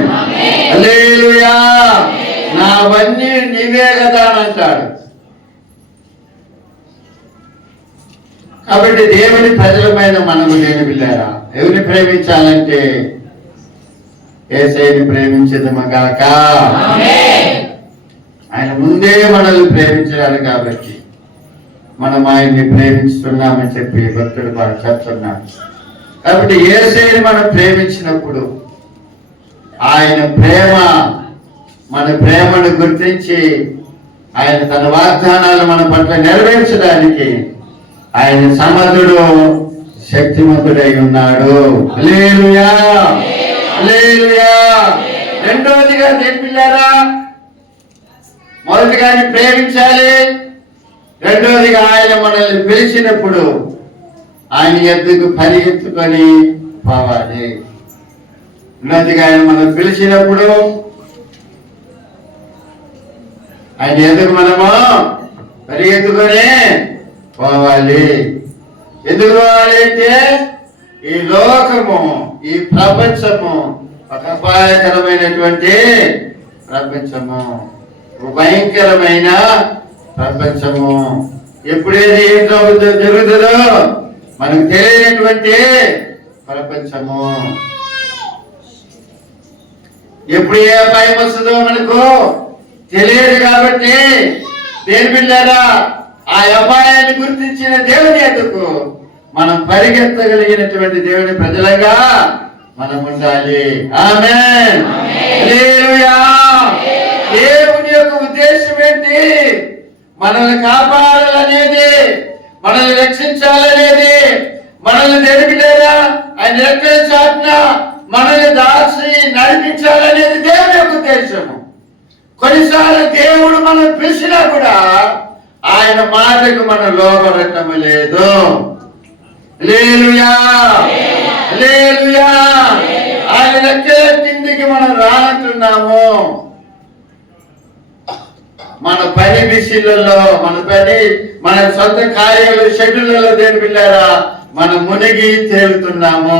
హల్లెలూయా. నావన్నీ నీవే కదా అని అంటాడు. కాబట్టి దేవుని ప్రజలమైన మనము నేను బిళ్ళారా ఎవరిని ప్రేమించాలంటే యేసయ్యని ప్రేమించదుమగాక. ఆయన ముందే మనల్ని ప్రేమించాడు కాబట్టి మనం ఆయన్ని ప్రేమిస్తున్నామని చెప్పి భక్తుడు వారు చెప్తున్నాడు. కాబట్టి యేసయ్యని మనం ప్రేమించినప్పుడు ఆయన ప్రేమ, మన ప్రేమను గుర్తించి ఆయన తన వాగ్దానాలు మన పట్ల నెరవేర్చడానికి ఆయన సమర్థుడు, శక్తిమంతుడై ఉన్నాడు. హల్లెలూయా. హల్లెలూయా. రెండవదిగా నేర్పిల్లారా, మొదటిగా ఆయన ప్రేమించాలి, రెండవదిగా ఆయన మనల్ని పిలిచినప్పుడు ఆయన ఎద్దుకు పరిగెత్తుకొని పోవాలి. రెండవదిగా ఆయన మనల్ని పిలిచినప్పుడు ఆయన ఎదుగు మనము పరిగెత్తుకొని పోవాలి. ఎందుకు పోవాలి అంటే ఈ లోకము, ఈ ప్రపంచము ఒక అపాయకరమైనటువంటి ప్రపంచము, భయంకరమైన ప్రపంచము. ఎప్పుడేది ఏం జరుగుతుందో మనకు తెలియనటువంటి ప్రపంచము. ఎప్పుడు ఏ అపాయం వస్తుందో మనకు తెలియదు. కాబట్టి దేని బిడ్డలారా ఆ అపాయాన్ని గుర్తించిన దేవుని ఎదుకు మనం పరిగెత్తగలిగినటువంటి దేవుని ప్రజలుగా మనం ఉండాలి. ఆమేన్. హల్లెలూయా. దేవుని యొక్క ఉద్దేశం ఏంటి? మనల్ని కాపాడాలనేది, మనల్ని రక్షించాలనేది, మనల్ని తెలియలేదా ఆయన రెక్కల చాటున మనల్ని దాచి నడిపించాలనేది దేవుని యొక్క ఉద్దేశము. కొన్నిసార్లు దేవుడు మనం పిలిచినా కూడా ఆయన మాటకు మనం లోబడటం లేదు. హల్లెలూయా. హల్లెలూయా. ఆయన రెక్కల కిందికి మనం రానంటున్నాము. మన పని విషయాలలో, మన సొంత కార్యాలు షెడ్యూళ్లలో దేని పిల్లారా మనం మునిగి తేలుతున్నాము.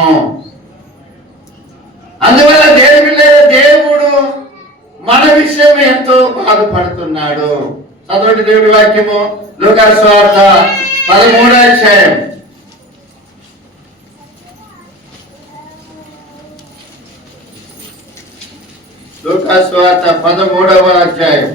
అందువల్ల దేని పిల్లారా దేవుడు మన విషయం ఎంతో బాధపడుతున్నాడు. చదవండి దేవుడి వాక్యము, లూకాసు వార్త 13వ అధ్యాయం. లూకాసు వార్త 13వ అధ్యాయం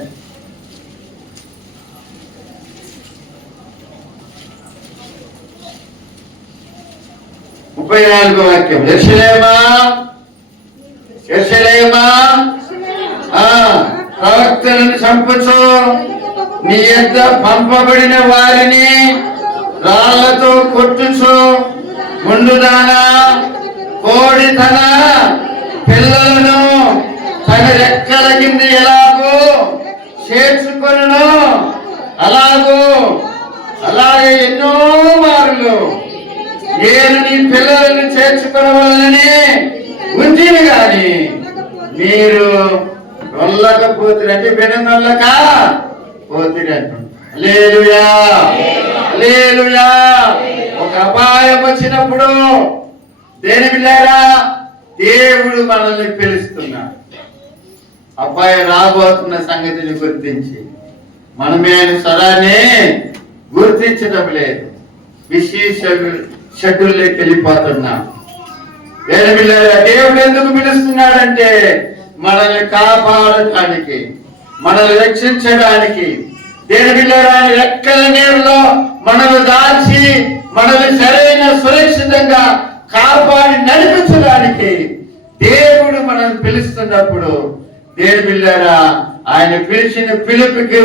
34వ వాక్యం. యెరూషలేమా యెరూషలేమా, ప్రవక్తలను చంపుచు నీ యొద్ద పంపబడిన వారిని రాళ్లతో కొట్టుచు ముందుదానా, కోడి తన పిల్లలను తన రెక్కల కింద ఎలాగో చేర్చుకొనును అలాగే ఎన్నో మార్లు నేను నీ పిల్లలను చేర్చుకోవాలని ఉంచిని గాని మీరు నొల్లకపోతురంటే వినొల్లక పోతురంటు. హల్లెలూయా. హల్లెలూయా. ఒక అపాయం వచ్చినప్పుడు దేని పిల్లారా దేవుడు మనల్ని పిలుస్తున్నాడు. అపాయం రాబోతున్న సంగతిని గుర్తించి మనమే స్వరాన్ని గుర్తించడం లేదు. విశేష షెడ్యూల్లోకి వెళ్ళిపోతున్నాం. దేవుడు ఎందుకు పిలుస్తున్నాడంటే మనల్ని కాపాడటానికి, మనల్ని రక్షించడానికి. దేవుని పిల్లరా రెక్కల నీడలో మనల్ని దాచి మనల్ని సరైన సురక్షితంగా కాపాడి నడిపించడానికి దేవుడు మనల్ని పిలుస్తున్నప్పుడు దేవుని పిల్లరా ఆయన పిలిచిన పిలుపుకి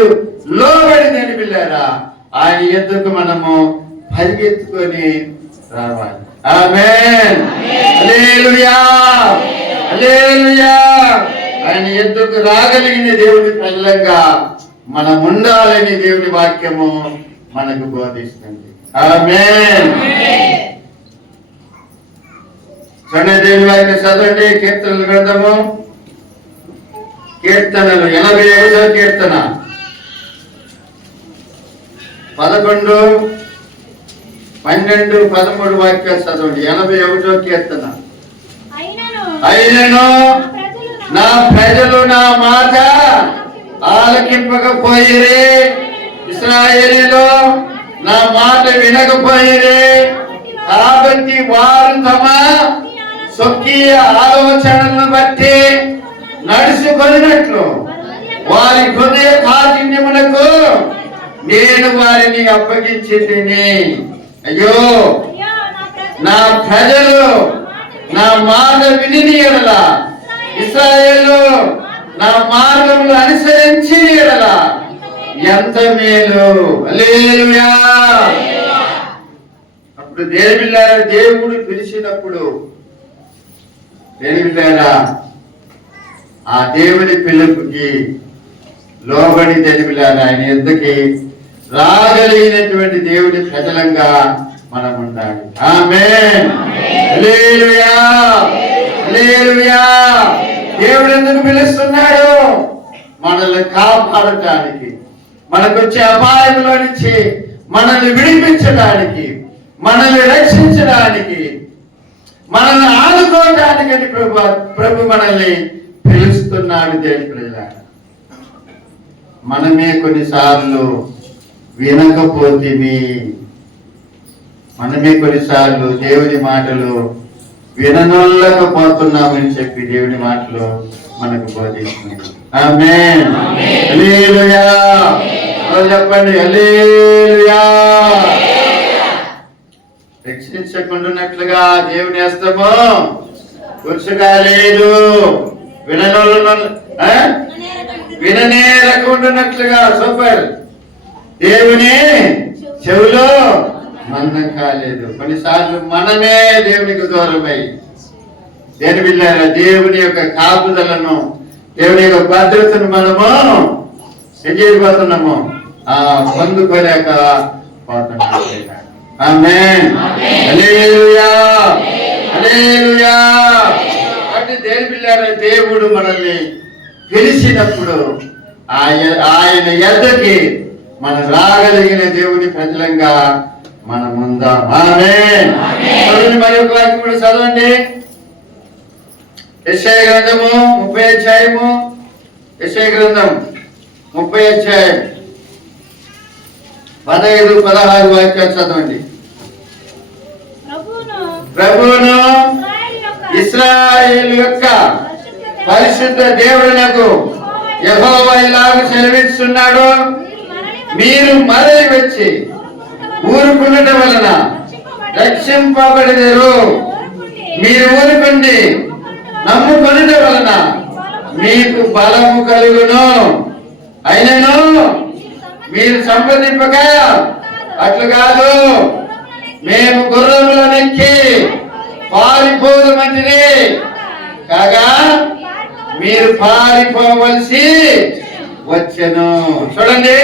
లోబడి దేవుని పిల్లరా ఆయన ఎద్దుకు మనము పరిగెత్తుకొని రావాలి. ఆమేన్. హల్లెలూయా. హల్లెలూయా. ఆయన ఎద్దుకు రాగలిగిన దేవుని ప్రజలంగా మనం ఉండాలని దేవుని వాక్యము మనకు బోధిస్తుంది. ఆమేన్. దేవుని వాక్యం చదవండి. కీర్తనల గ్రంథము, కీర్తనలు 81వ కీర్తన 11, 12, 13 వాక్యాలు చదవండి. 81వ కీర్తన. అయినను నా ప్రజలు నా మాట ఆలకింపకపోయిరే, ఇశ్రాయేలీలో నా మాట వినకపోయిరే, కాబట్టి వారు తమ స్వకీయ ఆలోచనలను బట్టి నడుచుకొనినట్లు వారి హృదయ కాఠిన్యమునకు నేను వారిని అప్పగించితిని. అయ్యో, నా ప్రజలు నా మాట విని ఎడల, ఇశ్రాయేలు నా మార్గములు అనుసరించి ఎడల ఎంత మేలు. హల్లెలూయా. అప్పుడు దేవుడు పిలిచినప్పుడు దేవులారా ఆ దేవుని పిలుపుకి లోబడి దేవులారా ఆయన ఎందుకు రాగలిగినటువంటి దేవుని ప్రజలంగా మనం ఉండాలి. ఆమేన్. హల్లెలూయా. హల్లెలూయా. దేవుడు ఎందుకు పిలుస్తున్నాడు? మనల్ని కాపాడటానికి, మనకు వచ్చే అపాయంలో నుంచి మనల్ని విడిపించడానికి, మనల్ని రక్షించడానికి, మనల్ని ఆదుకోవటానికి అని ప్రభు మనల్ని పిలుస్తున్నాడు. దేవుని ప్రజలారా మనమే కొన్నిసార్లు వినకపోతేమి, మనమే కొన్నిసార్లు దేవుని మాటలు విననొల్లకపోతున్నామని చెప్పి దేవుని మాటలు మనకు బోధిస్తున్నాయి. ఆమేన్. హల్లెలూయా. చెప్పండి హల్లెలూయా. రక్షించకుండానట్లుగా దేవుని హస్తము గుర్చుగా లేదు. విననేరకుండానట్లుగా. సూపర్. దేవుని చెవులో మందం కాలేదు. కొన్నిసార్లు మనమే దేవునికి దూరమై దేని బిళ్ళారా దేవుని యొక్క కాపుదలను, దేవుని యొక్క భద్రతను మనము ఏం చేయబోతున్నాము పొందుకోలేక పోతున్నాము. ఆమేన్. హల్లెలూయా, హల్లెలూయా. అంటే దేని బిళ్ళారా దేవుడు మనల్ని పిలిచినప్పుడు ఆయన ఎద్దకి మనం రాగలిగిన దేవుని ప్రజలంగా మనం ఉందాం. ఆమేన్. మరి ఒక వాక్యం కూడా చదవండి. యెషయా గ్రంథము 30వ అధ్యాయము. యెషయా గ్రంథం 30వ అధ్యాయం 15-16 వాక్యాలు చదవండి. ప్రభువును ఇశ్రాయేలు యొక్క పరిశుద్ధ దేవుడునకు యెహోవా ఇలాగ సెలవిస్తున్నాడు, మీరు మరలి వచ్చి ఊరుకున్నట వలన రక్షింపబడేరు. మీరు ఊరుకుండి నమ్ముకొనుట వలన మీకు బలము కలుగును. అయినను మీరు సంప్రదింపక అట్లు కాదు, మేము గుర్రములనెక్కి పారిపోదుమంటిరి కాగా మీరు పారిపోవలసి వచ్చెను. చూడండి.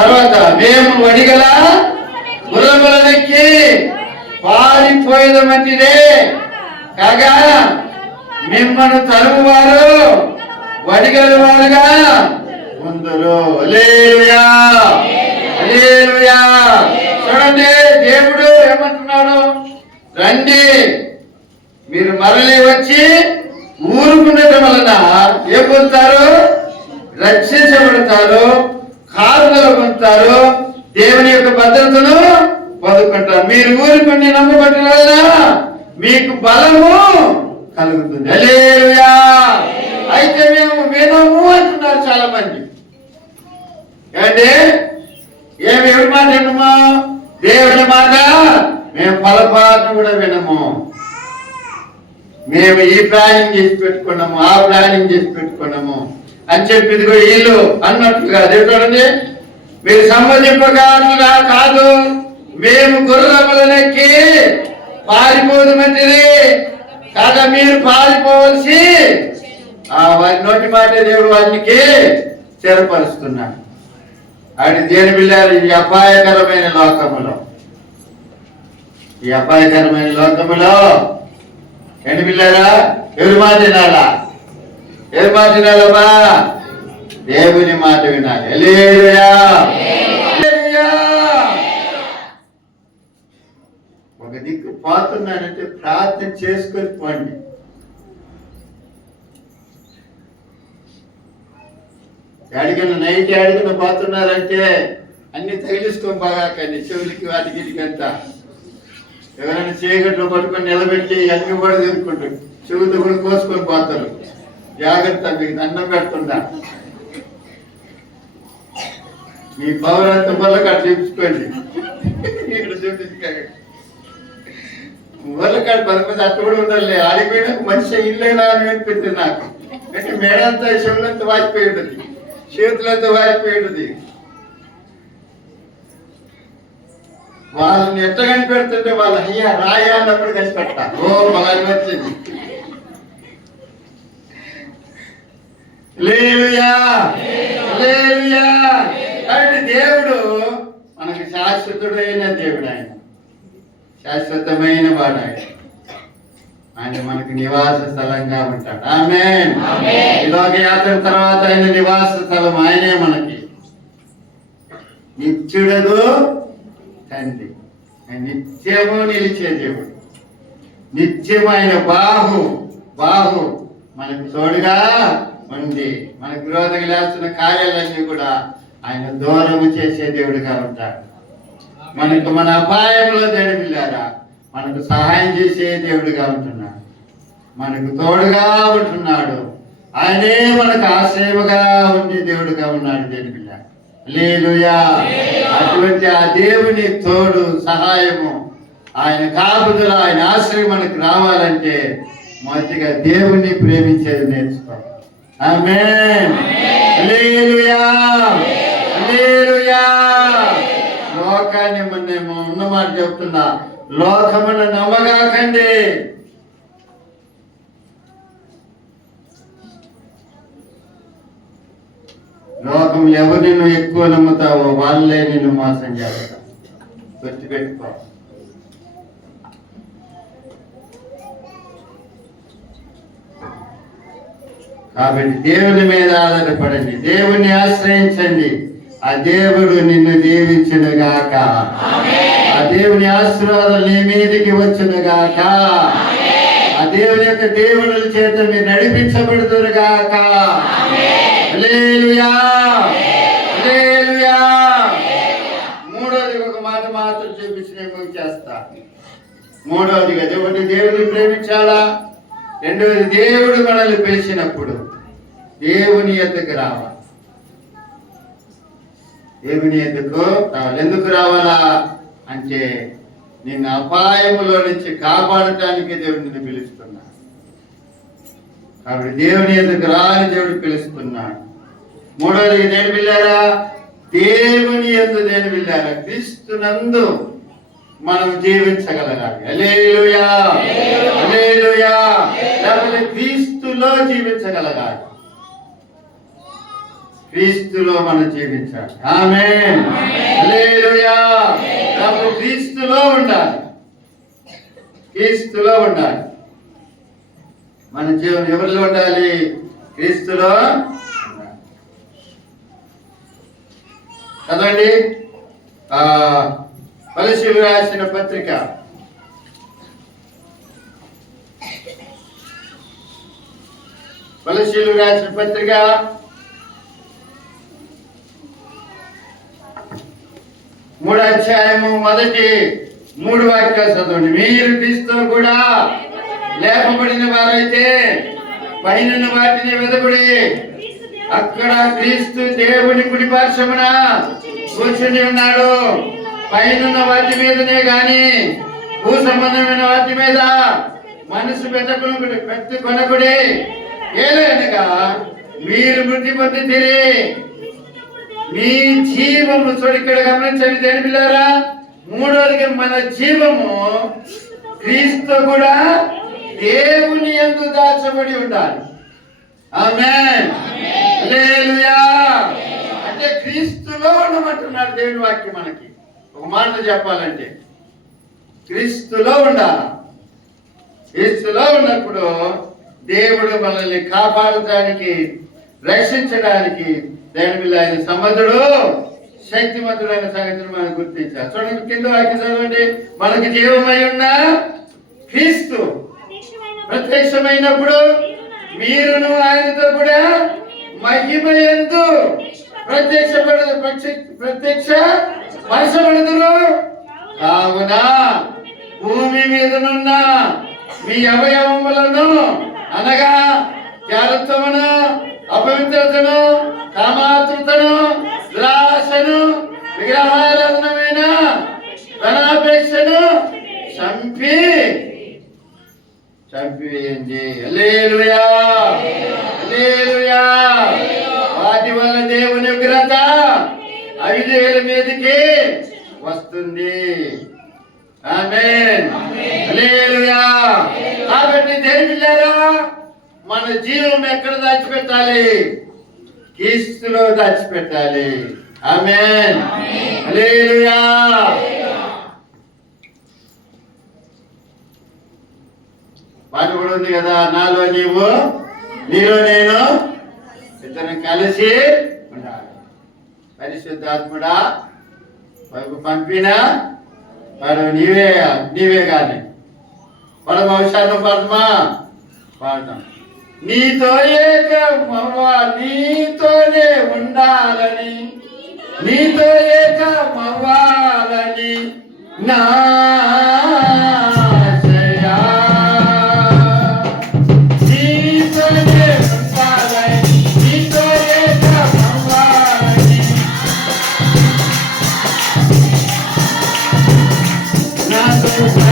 తర్వాత మేము వడిగల గుర్రములనెక్కి పారిపోయేదమంటిదే కాగా మిమ్మల్ని తరుమువారు వడిగల వారుగా ఉందరు. హల్లెలూయా, హల్లెలూయా. చూడండి, దేవుడు ఏమంటున్నాడు? రండి, మీరు మరలి వచ్చి ఊరుకునటం వలన ఏం పొందుతారు? రక్షించబడతారు, కారుదల పొందుతారు, దేవుని యొక్క భద్రతను పొందుకుంటారు. మీరు ఊరుకుని నమ్మబడిన వలన మీకు బలము కలుగుతుంది. హల్లెలూయా. అయితే మేము వినము అంటున్నారు చాలా మంది. ఏమంటే ఎవరి మాట వినము? దేవుని మాట మేము పొరపాటును కూడా వినము. మేము ఈ ప్లానింగ్ చేసి పెట్టుకున్నాము, ఆ ప్లానింగ్ చేసి పెట్టుకున్నాము అని చెప్పి ఇదిగో వీళ్ళు అన్నట్లుగా చూడండి. మీరు సంబంధింపగా కాదు, మేము గుర్రములనెక్కి పారిపోదుమంటిరి కాగా మీరు పారిపోవలసి. వారి నోటి మాట దేవుడు వారికి స్థిరపరుస్తున్నాడు. అది దేని బిళ్ళారు? ఈ అపాయకరమైన లోకములో, ఈ అపాయకరమైన లోకములో ఏంటి బిళ్ళారా? ఎవరి మాట వినాలా? ఎవరి మాట వినాలమ్మా? దేవుని మాట వినాలి. హల్లెలూయా, హల్లెలూయా. ఒక దిక్కు పోతున్నాడంటే ప్రార్థన చేసుకొని పోండి. అడిగిన నైట్ అడిగిన పోతున్నారంటే అన్ని తగిలిస్తాం బాగా, కానీ చెవులకి వాటికి అంతా ఎవరైనా చీకట్లో పట్టుకొని నిలబెట్టి అన్ని కూడా తిరుక్కుంటారు, చెవుతో కూడా కోసుకొని పోతారు. జాగ్రత్త, మీకు దండం పెడుతుందా? మీ పౌరంత వల్లకాడ చూపించుకోండి. ఇక్కడ చూపించుకోండి. వల్లకాడ 10 అట్ట కూడా ఉండాలి. ఆడిపోయినా మనిషి ఇల్లేనా అని అనిపించింది నాకు. అంటే మేడంతా చెవులంతా వాచిపోయి ఉంటుంది, చేతులంతా వాచిపోయి ఉంటుంది. వాళ్ళని ఎట్ట కనిపెడుతుంటే వాళ్ళు అయ్యా రాయా అన్నప్పుడు కనిపెడతా. ఓ మళ్ళీ వచ్చింది. హల్లెలూయా, హల్లెలూయా. కాబట్టి దేవుడు మనకి శాశ్వతుడైన దేవుడు. ఆయన శాశ్వతమైన వాడు. ఆయన మనకు నివాస స్థలంగా ఉంటాడు. ఆమేన్. ఈ లోక యాత్ర తర్వాత ఆయన నివాస స్థలం ఆయనే మనకి. నిత్యుడగు తండ్రి, నిత్యము నిలిచే దేవుడు, నిత్యమైన బాహు మనకు తోడుగా ఉంది. మనకు విరోధంగా లేస్తున్న కార్యాలన్నీ కూడా ఆయన దూరము చేసే దేవుడిగా ఉంటాడు. మనకు మన అపాయంలో దేవుడిల్లారా మనకు సహాయం చేసే దేవుడిగా ఉంటున్నాడు, మనకు తోడుగా ఉంటున్నాడు. ఆయనే మనకు ఆశ్రయముగా ఉండే దేవుడిగా ఉన్నాడు దేవుడి పిల్ల. హల్లెలూయా. అటువంటి ఆ దేవుని తోడు సహాయము ఆయన కాపుదల, ఆయన ఆశ్రయం మనకు రావాలంటే మొదటిగా దేవుణ్ణి ప్రేమించేది నేర్చుకోవాలి. ఆమేన్. హల్లెలూయా, హల్లెలూయా. లోకాన్ని మొన్నేమో ఉన్నమాట చెప్తున్నా, లోకమును నమ్మగాకండి. లోకం ఎవరిని నువ్వు ఎక్కువ నమ్ముతావో వాళ్ళే నిన్ను మోసం చేస్తారు. గుర్తుపెట్టుకో. కాబట్టి దేవుని మీద ఆధారపడండి, దేవుని ఆశ్రయించండి. ఆ దేవుడు నిన్ను దీవించునుగాక, ఆ దేవుని ఆశీర్వాదాలు నీ మీదికి వచ్చునుగాక, ఆ దేవుని యొక్క దేవుడుల చేత మీరు నడిపించబడుదురుగాక. హల్లెలూయా, హల్లెలూయా. మూడోది ఒక మాట మాత్రం చూపించి నేను చేస్తా. మూడవదిగా ఒకటి దేవుని ప్రేమించాలా, రెండవది దేవుడు మనల్ని పిలిచినప్పుడు దేవుని ఎద్దకు రావాలి. దేవుని ఎద్దకు రావాలి. ఎందుకు రావాలా అంటే నిన్ను అపాయములో నుంచి కాపాడటానికి దేవుడు నిన్ను పిలుస్తున్నాడు. కాబట్టి దేవుని ఎద్దకు రాని దేవుడు పిలుస్తున్నాడు. మూడవది దేని పిల్లారా, దేవుని యందు దేని పిల్లారా, క్రీస్తునందు మనం జీవించగలగాలి. హల్లెలూయా, హల్లెలూయా. లేకపోతే క్రీస్తులో జీవించగలగాలి, క్రీస్తులో మనం జీవించాలి. ఆమేన్, హల్లెలూయా. లేకపోతే క్రీస్తులో ఉండాలి, క్రీస్తులో ఉండాలి. మన జీవనం ఎవరిలో ఉండాలి? క్రీస్తులో ఉండాలి. చదవండి కొలస్సీయులకు రాసిన పత్రిక 3వ అధ్యాయము మొదటి 3 వాక్యాలు చదవండి. మీరు క్రీస్తుతో కూడా లేపబడిన వారైతే పైనున్న వాటిని వెదకుడి, అక్కడ క్రీస్తు దేవుని కుడి పార్శ్వమున కూర్చుని ఉన్నాడు. పైనున్న వాటి మీదనే గాని భూ సంబంధమైన వాటి మీద మనసు పెట్టుకొనకుడి. ఏలైనగా మీరు మృతి పొందితిరి, మీ జీవము. చూడు ఇక్కడ గమనించండి దేని పిల్లారా. మూడోదిగా మన జీవము క్రీస్తు కూడా దేవుని యందు దాచబడి ఉండాలి. ఆమేన్, హల్లెలూయా. అంటే క్రీస్తులో ఉండమంటున్నాడు దేవుని వాక్యం. మనకి ఒక మాటలో చెప్పాలంటే క్రీస్తులో ఉండాలి. క్రీస్తులో ఉన్నప్పుడు దేవుడు మనల్ని కాపాడటానికి, రక్షించడానికి దేవుని ఆయన సమర్థుడు, శక్తిమంతుడైన సంగతిని మనం గుర్తించాలి. చూడండి కింద వాక్యం చదవండి. మనకి జీవమై ఉన్న క్రీస్తు ప్రత్యక్షమైనప్పుడు మీరును ఆయనతో కూడా మహిమయందు ప్రత్యక్షపరచబడుదురు. కావున భూమి మీదనున్న మీ అవయవములను అనగా జారత్వమును, అపవిత్రతను, కామాతృతను, దురాశను, విగ్రహారాధనమైన ధనాపేక్షను చంపివేయండి. హల్లెలూయా, హల్లెలూయా. వాటి వల్ల దేవుని ఉగ్రత అవిధేయుల మీదకి వస్తుంది. ఆమేన్, హల్లెలూయా. కాబట్టి దేని పిల్లారా, మన జీవం ఎక్కడ దాచిపెట్టాలి? క్రీస్తులో దాచిపెట్టాలి. ఆమేన్, హల్లెలూయా. పాట కూడా ఉంది కదా, నాలో నీవు నీలో నేను ఇద్దరం కలిసి ఉండాలి. పరిశుద్ధాత్ముడా పంపిన వాడు నీవే కానీ పరమవిషాన్ని పద్మా పాడతాం. నీతో ఏకమవ్వా, నీతోనే ఉండాలని, నీతో ఏకమవ్వాలని నా Thank you.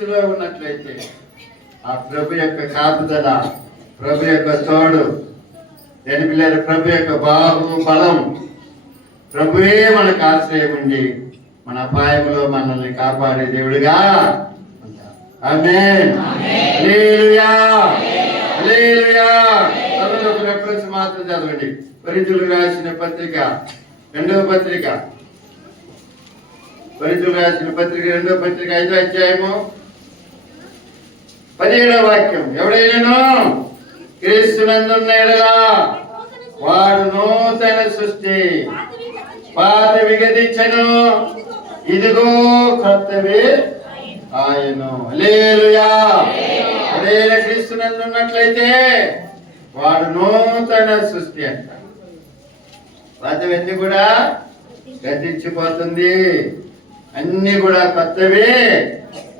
క్రీస్తులో ఉన్నట్లయితే ఆ ప్రభు యొక్క కాపుదల, ప్రభు యొక్క తోడు, దేని పిల్లలు ప్రభు యొక్క బలం, ప్రభువే మనకు ఆశ్రయం ఉండి మన అపాయంలో మనల్ని కాపాడే దేవుడిగా ఉంటారు. ఆమేన్. హల్లెలూయా. హల్లెలూయా. ఒక రెఫరెన్స్ మాత్రం చదవండి. కొరింథీయులకు రాసిన పత్రిక 2వ పత్రిక, కొరింథీయులకు రాసిన పత్రిక 2వ పత్రిక 5వ అధ్యాయము 17వ వాక్యం. ఎవడైనాను క్రీస్తునందున్న యెడల వాడు నూతన సృష్టి, పాతవి గతించెను, ఇదిగో కొత్తవి ఆయను. హల్లెలూయా. ఎవడైనా క్రీస్తునందు ఉన్నట్లయితే వాడు నూతన సృష్టి అంట. పాతవన్నీ కూడా గతించిపోతుంది, అన్ని కూడా కొత్తవే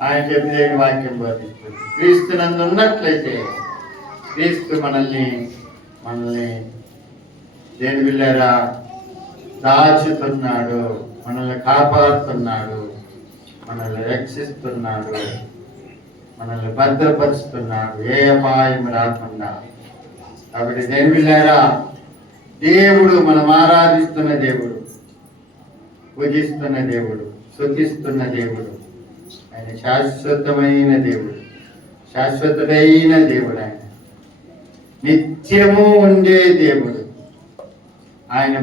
ఆయన చెప్పిన వాక్యం బోధిస్తుంది. క్రీస్తునందు ఉన్నట్లయితే క్రీస్తు మనల్ని దేని బిళ్ళారా దాచుతున్నాడు, మనల్ని కాపాడుతున్నాడు, మనల్ని రక్షిస్తున్నాడు, మనల్ని భద్రపరుస్తున్నాడు, ఏ అపాయం రాకుండా. కాబట్టి దేని బిళ్ళారా దేవుడు, మనం ఆరాధిస్తున్న దేవుడు, పూజిస్తున్న దేవుడు, స్తుతిస్తున్న దేవుడు, ఆయన శాశ్వతమైన దేవుడు, శాశ్వతుడైన దేవుడు, ఆయన నిత్యము ఉండే దేవుడు. ఆయన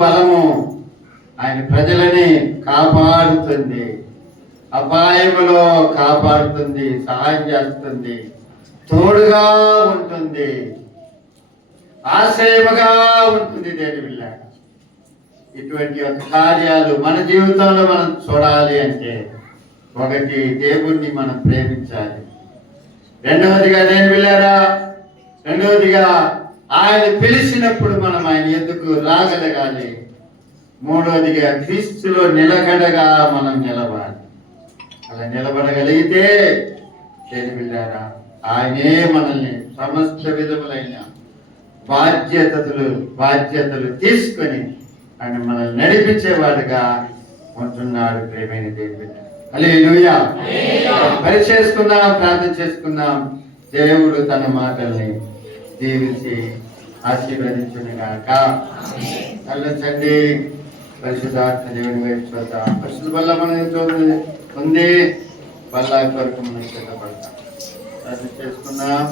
బలము ఆయన ప్రజలని కాపాడుతుంది, అపాయములో కాపాడుతుంది, సహాయం చేస్తుంది, తోడుగా ఉంటుంది, ఆశ్రయముగా ఉంటుంది. దేని బిళ్ళ ఇటువంటి ఒక కార్యాలు మన జీవితంలో మనం చూడాలి అంటే, ఒకటి దేవుణ్ణి మనం ప్రేమించాలి, రెండవదిగా దేని బిళ్ళారా రెండవదిగా ఆయన పిలిచినప్పుడు మనం ఆయన ఎందుకు రాగలగాలి, మూడవదిగా క్రీస్తులో నిలకడగా మనం నిలబడాలి. అలా నిలబడగలిగితే దేని బిళ్ళారా ఆయనే మనల్ని సమస్త విధములైన బాధ్యతలు తీసుకొని ఆయన మనల్ని నడిపించేవాడుగా ఉంటున్నాడు. ప్రేమైన దేవుడు. హల్లెలూయా. పని చేసుకుందాం, ప్రార్థన చేసుకుందాం. దేవుడు తన మాటల్ని దీవించి ఆశీర్వదించుగాక. తల్లించండి. పరిశుద్ధాత్మ దేవుని వైపు చూద్దాం. పరిశుద్ధ వల్ల మనం ఉంది, వల్ల కొరకు మనం సిద్ధపడతాం. ప్రార్థన చేసుకుందాం.